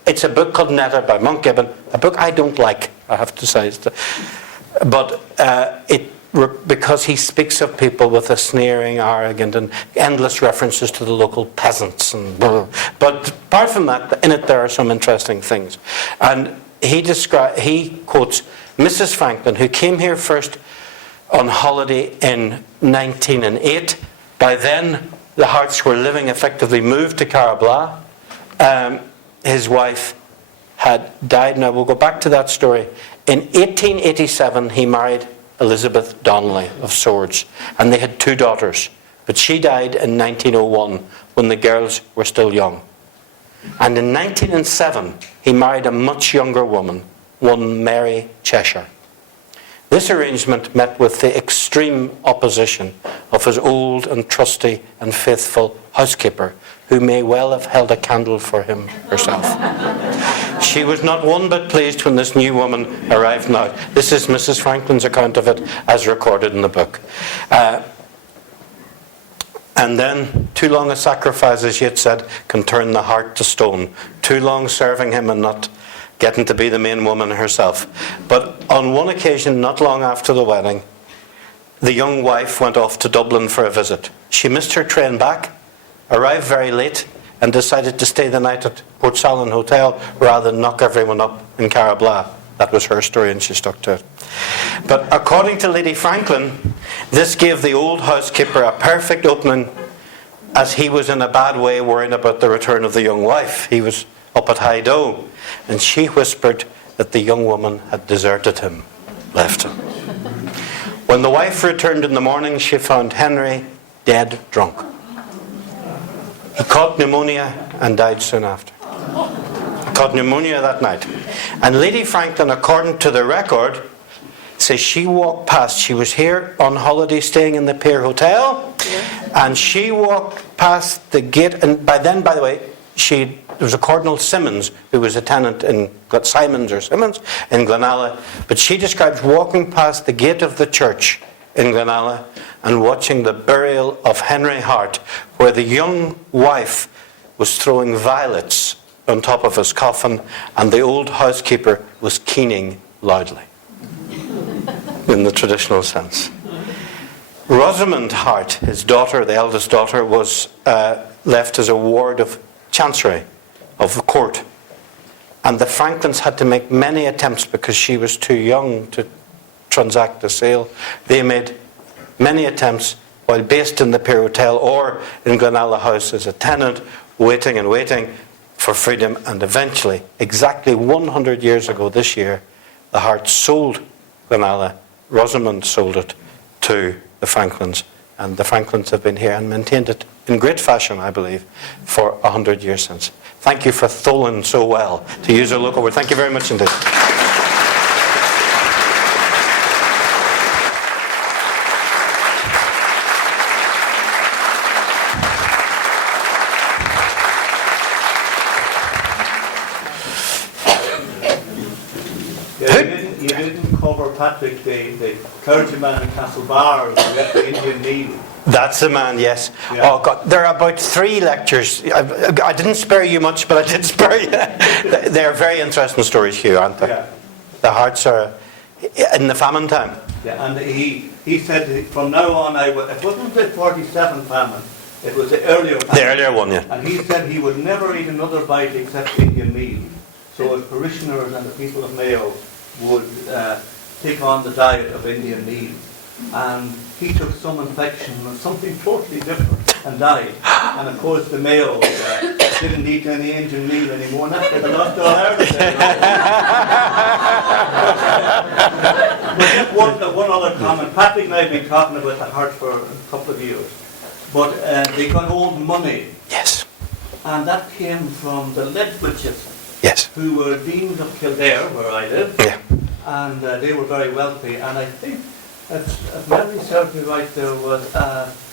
It's a book called Netta by Monk Gibbon, a book I don't like, I have to say. But because he speaks of people with a sneering, arrogant, and endless references to the local peasants. But apart from that, in it there are some interesting things. And he quotes Mrs. Franklin, who came here first on holiday in 1908. By then, the Hartes were living, effectively moved to Carabla. His wife had died. Now, we'll go back to that story. In 1887, he married Elizabeth Donnelly of Swords, and they had 2 daughters. But she died in 1901, when the girls were still young. And in 1907, he married a much younger woman, one Mary Cheshire. This arrangement met with the extreme opposition of his old and trusty and faithful housekeeper, who may well have held a candle for him herself. She was not one bit pleased when this new woman arrived now. This is Mrs. Franklin's account of it as recorded in the book. And then, too long a sacrifice, as she had said, can turn the heart to stone. Too long serving him and not getting to be the main woman herself. But on one occasion, not long after the wedding, the young wife went off to Dublin for a visit. She missed her train back, arrived very late, and decided to stay the night at Port Salon Hotel rather than knock everyone up in Carabla. That was her story, and she stuck to it. But according to Lady Franklin, this gave the old housekeeper a perfect opening, as he was in a bad way worrying about the return of the young wife. He was up at high dough, and she whispered that the young woman had deserted him, left him. When the wife returned in the morning, she found Henry dead drunk. He caught pneumonia and died soon after. Caught pneumonia that night. And Lady Franklin, according to the record, says she walked past. She was here on holiday staying in the Pier Hotel, and she walked past the gate. And by then, by the way, there was a Cardinal Simmons who was a tenant in Simons in Glenalla. But she describes walking past the gate of the church in Glenalla and watching the burial of Henry Harte, where the young wife was throwing violets on top of his coffin, and the old housekeeper was keening loudly, in the traditional sense. Rosamond Harte, his daughter, the eldest daughter, was left as a ward of Chancery, of the court. And the Franklins had to make many attempts, because she was too young to transact a sale. They made many attempts while based in the Pier Hotel or in Glenalla House as a tenant, waiting and waiting for freedom. And eventually, exactly 100 years ago this year, the Hartes sold Glenalla. Rosamond sold it to the Franklins, and the Franklins have been here and maintained it in great fashion, I believe, for 100 years since. Thank you for tholing so well, to use a local word. Thank you very much indeed. You didn't cover, Patrick, the clergyman in Castlebar who left the Indian meal. That's the man, yes. Yeah. Oh God, there are about 3 lectures. I didn't spare you much, but I did spare you. They are very interesting stories, Hugh, aren't they? Yeah. The Hartes are in the famine time. Yeah, and he said from now on, it wasn't the 47 famine, it was the earlier famine. The earlier one, yeah. And he said he would never eat another bite except Indian meal. So his parishioners and the people of Mayo would take on the diet of Indian meal. And he took some infection and something totally different and died. And of course the Mayo didn't eat any Indian meal anymore, and that's why they lost all Ireland. But just one other comment. Patrick and I have been talking about the Harte for a couple of years. But they got old money. Yes. and that came from the Ledwidges, Yes. who were deans of Kildare, where I live, Yeah. and they were very wealthy. And I think, if memory serves me right, there was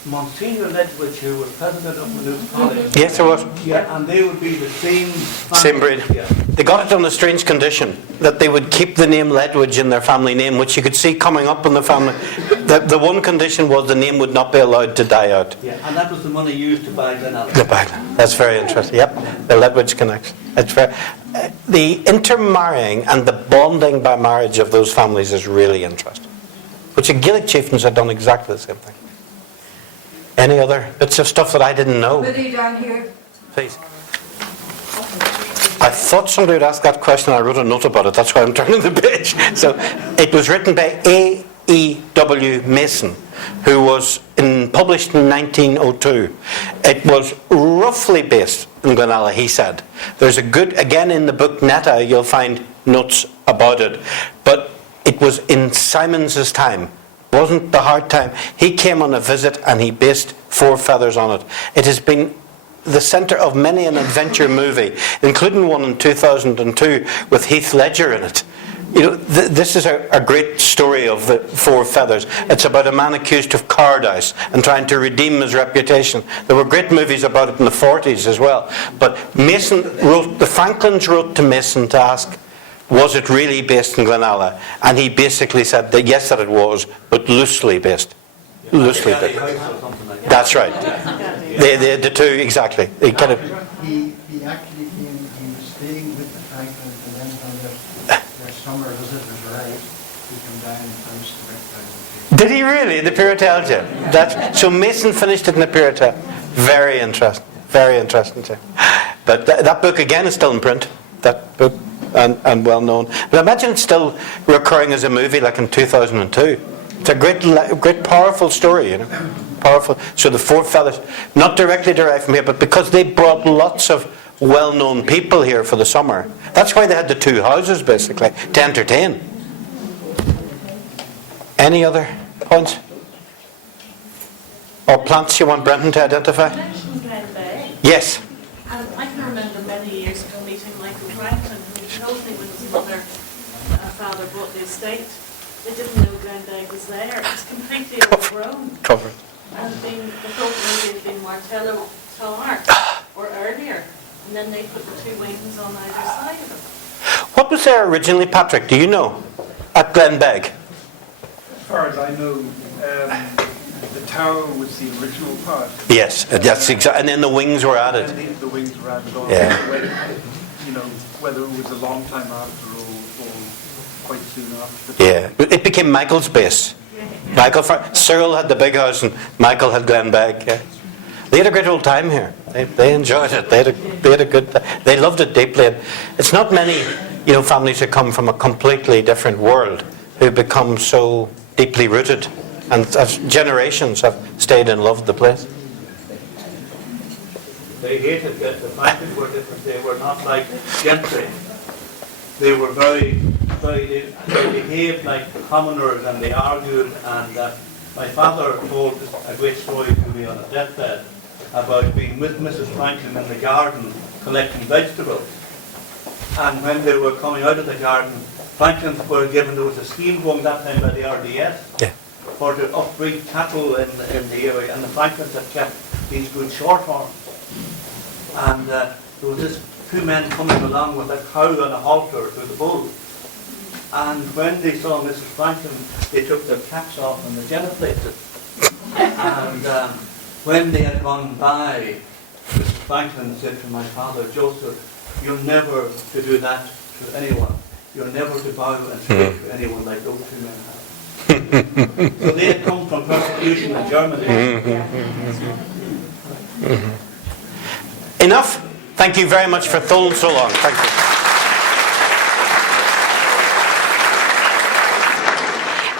Monsignor Ledwidge, who was president of Maynooth College. Yes, there was. Yeah, and they would be the same Same breed. Yeah. They got it on a strange condition that they would keep the name Ledwidge in their family name, which you could see coming up in the family. The one condition was the name would not be allowed to die out. Yeah, and that was the money used to buy Glenalla. That's very interesting. Yep, the Ledwidge connection. It's very, the intermarrying and the bonding by marriage of those families is really interesting. Which the Gaelic chieftains had done exactly the same thing. Any other bits of stuff that I didn't know? Somebody down here. Please. I thought somebody would ask that question. I wrote a note about it. That's why I'm turning the page. So it was written by A.E.W. Mason, who was published in 1902. It was roughly based in Glenalla, he said. There's a good, again in the book Netta, you'll find notes about it. But it was in Simons's time. Wasn't the hard time. He came on a visit and he based Four Feathers on it. It has been the centre of many an adventure movie, including one in 2002 with Heath Ledger in it. You know, this is a great story of the Four Feathers. It's about a man accused of cowardice and trying to redeem his reputation. There were great movies about it in the 40s as well. But Mason wrote, the Franklins wrote to Mason to ask, was it really based in Glenalla? And he basically said that yes, that it was, but loosely based. Loosely based. That's right. The two, exactly. They kind of. He actually came, he was staying with the Franklins, and then when their summer visitors arrived, he came down and finished the work down. Did he really? The Puritalgia. So Mason finished it in the Puritalgia. Very interesting. Very interesting too. But that book again is still in print. That book. And well known. But imagine it's still recurring as a movie like in 2002. It's a great powerful story, you know. Powerful. So the Four Feathers, not directly derived from here, but because they brought lots of well-known people here for the summer. That's why they had the two houses, basically, to entertain. Any other points? Or plants you want Brenton to identify? You mentioned Glen Bay, Yes. and I can remember many years ago meeting Michael Franklin, who told me when his mother and father bought the estate, they didn't know Glen Bay was there. It was completely overgrown. Covered. And they thought maybe it had been Martello Tower or earlier, and then they put the two wings on either side of it. What was there originally, Patrick? Do you know? At Glenbeg? As far as I know, the tower was the original part. Yes, that's exactly. And then the wings were added. And then the wings were added on. Yeah. Whether it was a long time after or quite soon after. Yeah, it became Michael's base. Cyril had the big house and Michael had Glenbeg. Yeah. They had a great old time here. They enjoyed it. They had a good. They loved it deeply. And it's not many, families who come from a completely different world who become so deeply rooted, and as generations have stayed and loved the place. They hated that the Franklins were different. They were not like gentry. They were they behaved like commoners, and they argued. And my father told a great story to me on a deathbed about being with Mrs. Franklin in the garden collecting vegetables. And when they were coming out of the garden, Franklins were given, there was a scheme going that time by the RDS for to upbreed cattle in the area, and the Franklins had kept these good shorthorns. And there was this two men coming along with a cow and a halter to the bull. And when they saw Mrs. Franklin, they took their caps off and they genuflected. And when they had gone by, Mrs. Franklin said to my father, Joseph, you're never to do that to anyone. You're never to bow and speak to anyone like those two men have. So they had come from persecution in Germany. Enough. Thank you very much for holding so long. Thank you.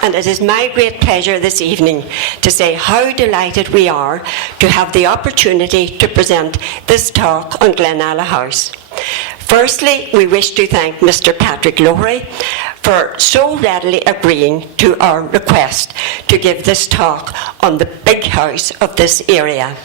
And it is my great pleasure this evening to say how delighted we are to have the opportunity to present this talk on Glenalla House. Firstly, we wish to thank Mr. Patrick Loughrey for so readily agreeing to our request to give this talk on the big house of this area.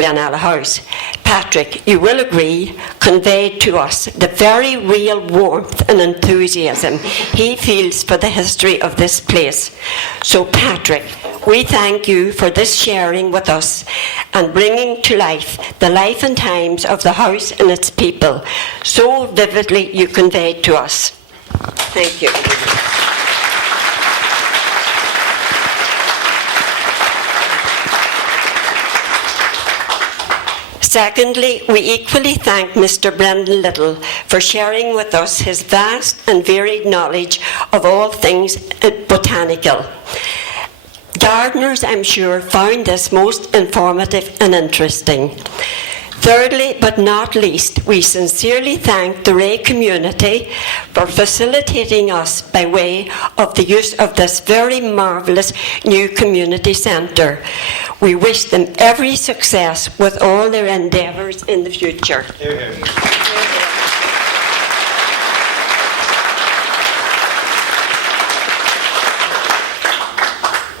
Glenalla House. Patrick, you will agree, conveyed to us the very real warmth and enthusiasm he feels for the history of this place. So Patrick, we thank you for this sharing with us and bringing to life the life and times of the house and its people so vividly you conveyed to us. Thank you. Secondly, we equally thank Mr. Brendan Little for sharing with us his vast and varied knowledge of all things botanical. Gardeners, I'm sure, found this most informative and interesting. Thirdly, but not least, we sincerely thank the Ray community for facilitating us by way of the use of this very marvellous new community centre. We wish them every success with all their endeavours in the future. Hear, hear.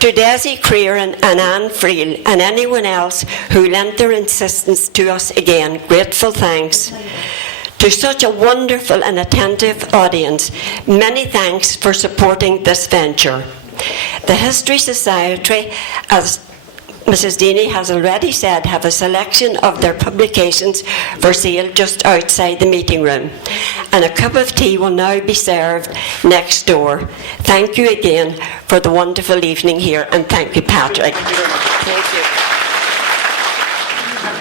To Desi Creeran and Anne Friel and anyone else who lent their assistance to us again, grateful thanks. To such a wonderful and attentive audience, many thanks for supporting this venture. The History Society, as Mrs. Deaney has already said, have a selection of their publications for sale just outside the meeting room. And a cup of tea will now be served next door. Thank you again for the wonderful evening here, and thank you, Patrick. Thank you.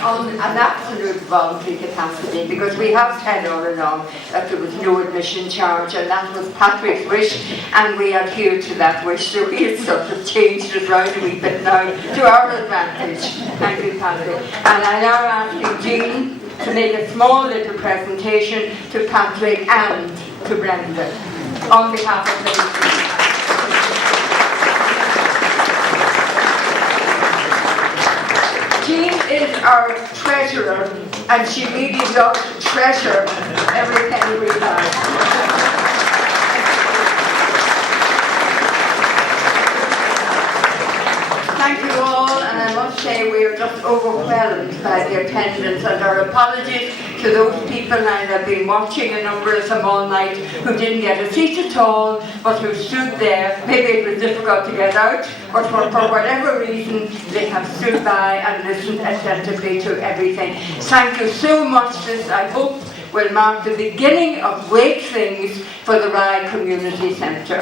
On an absolute voluntary capacity, because we have said all along that there was no admission charge, and that was Patrick's wish, and we adhere to that wish, so he has sort of changed it around a wee bit now to our advantage. Thank you, Patrick. And I now ask Jean to make a small little presentation to Patrick and to Brenda on behalf of the Jean is our treasurer, and she really does treasure every penny we have. Thank you all, and I must say we are just overwhelmed by the attendance, and our apologies to those people now that have been watching, a number of them all night, who didn't get a seat at all, but who stood there. Maybe it was difficult to get out, but for whatever reason, they have stood by and listened attentively to everything. Thank you so much. This, I hope, will mark the beginning of great things for the Rye Community Centre.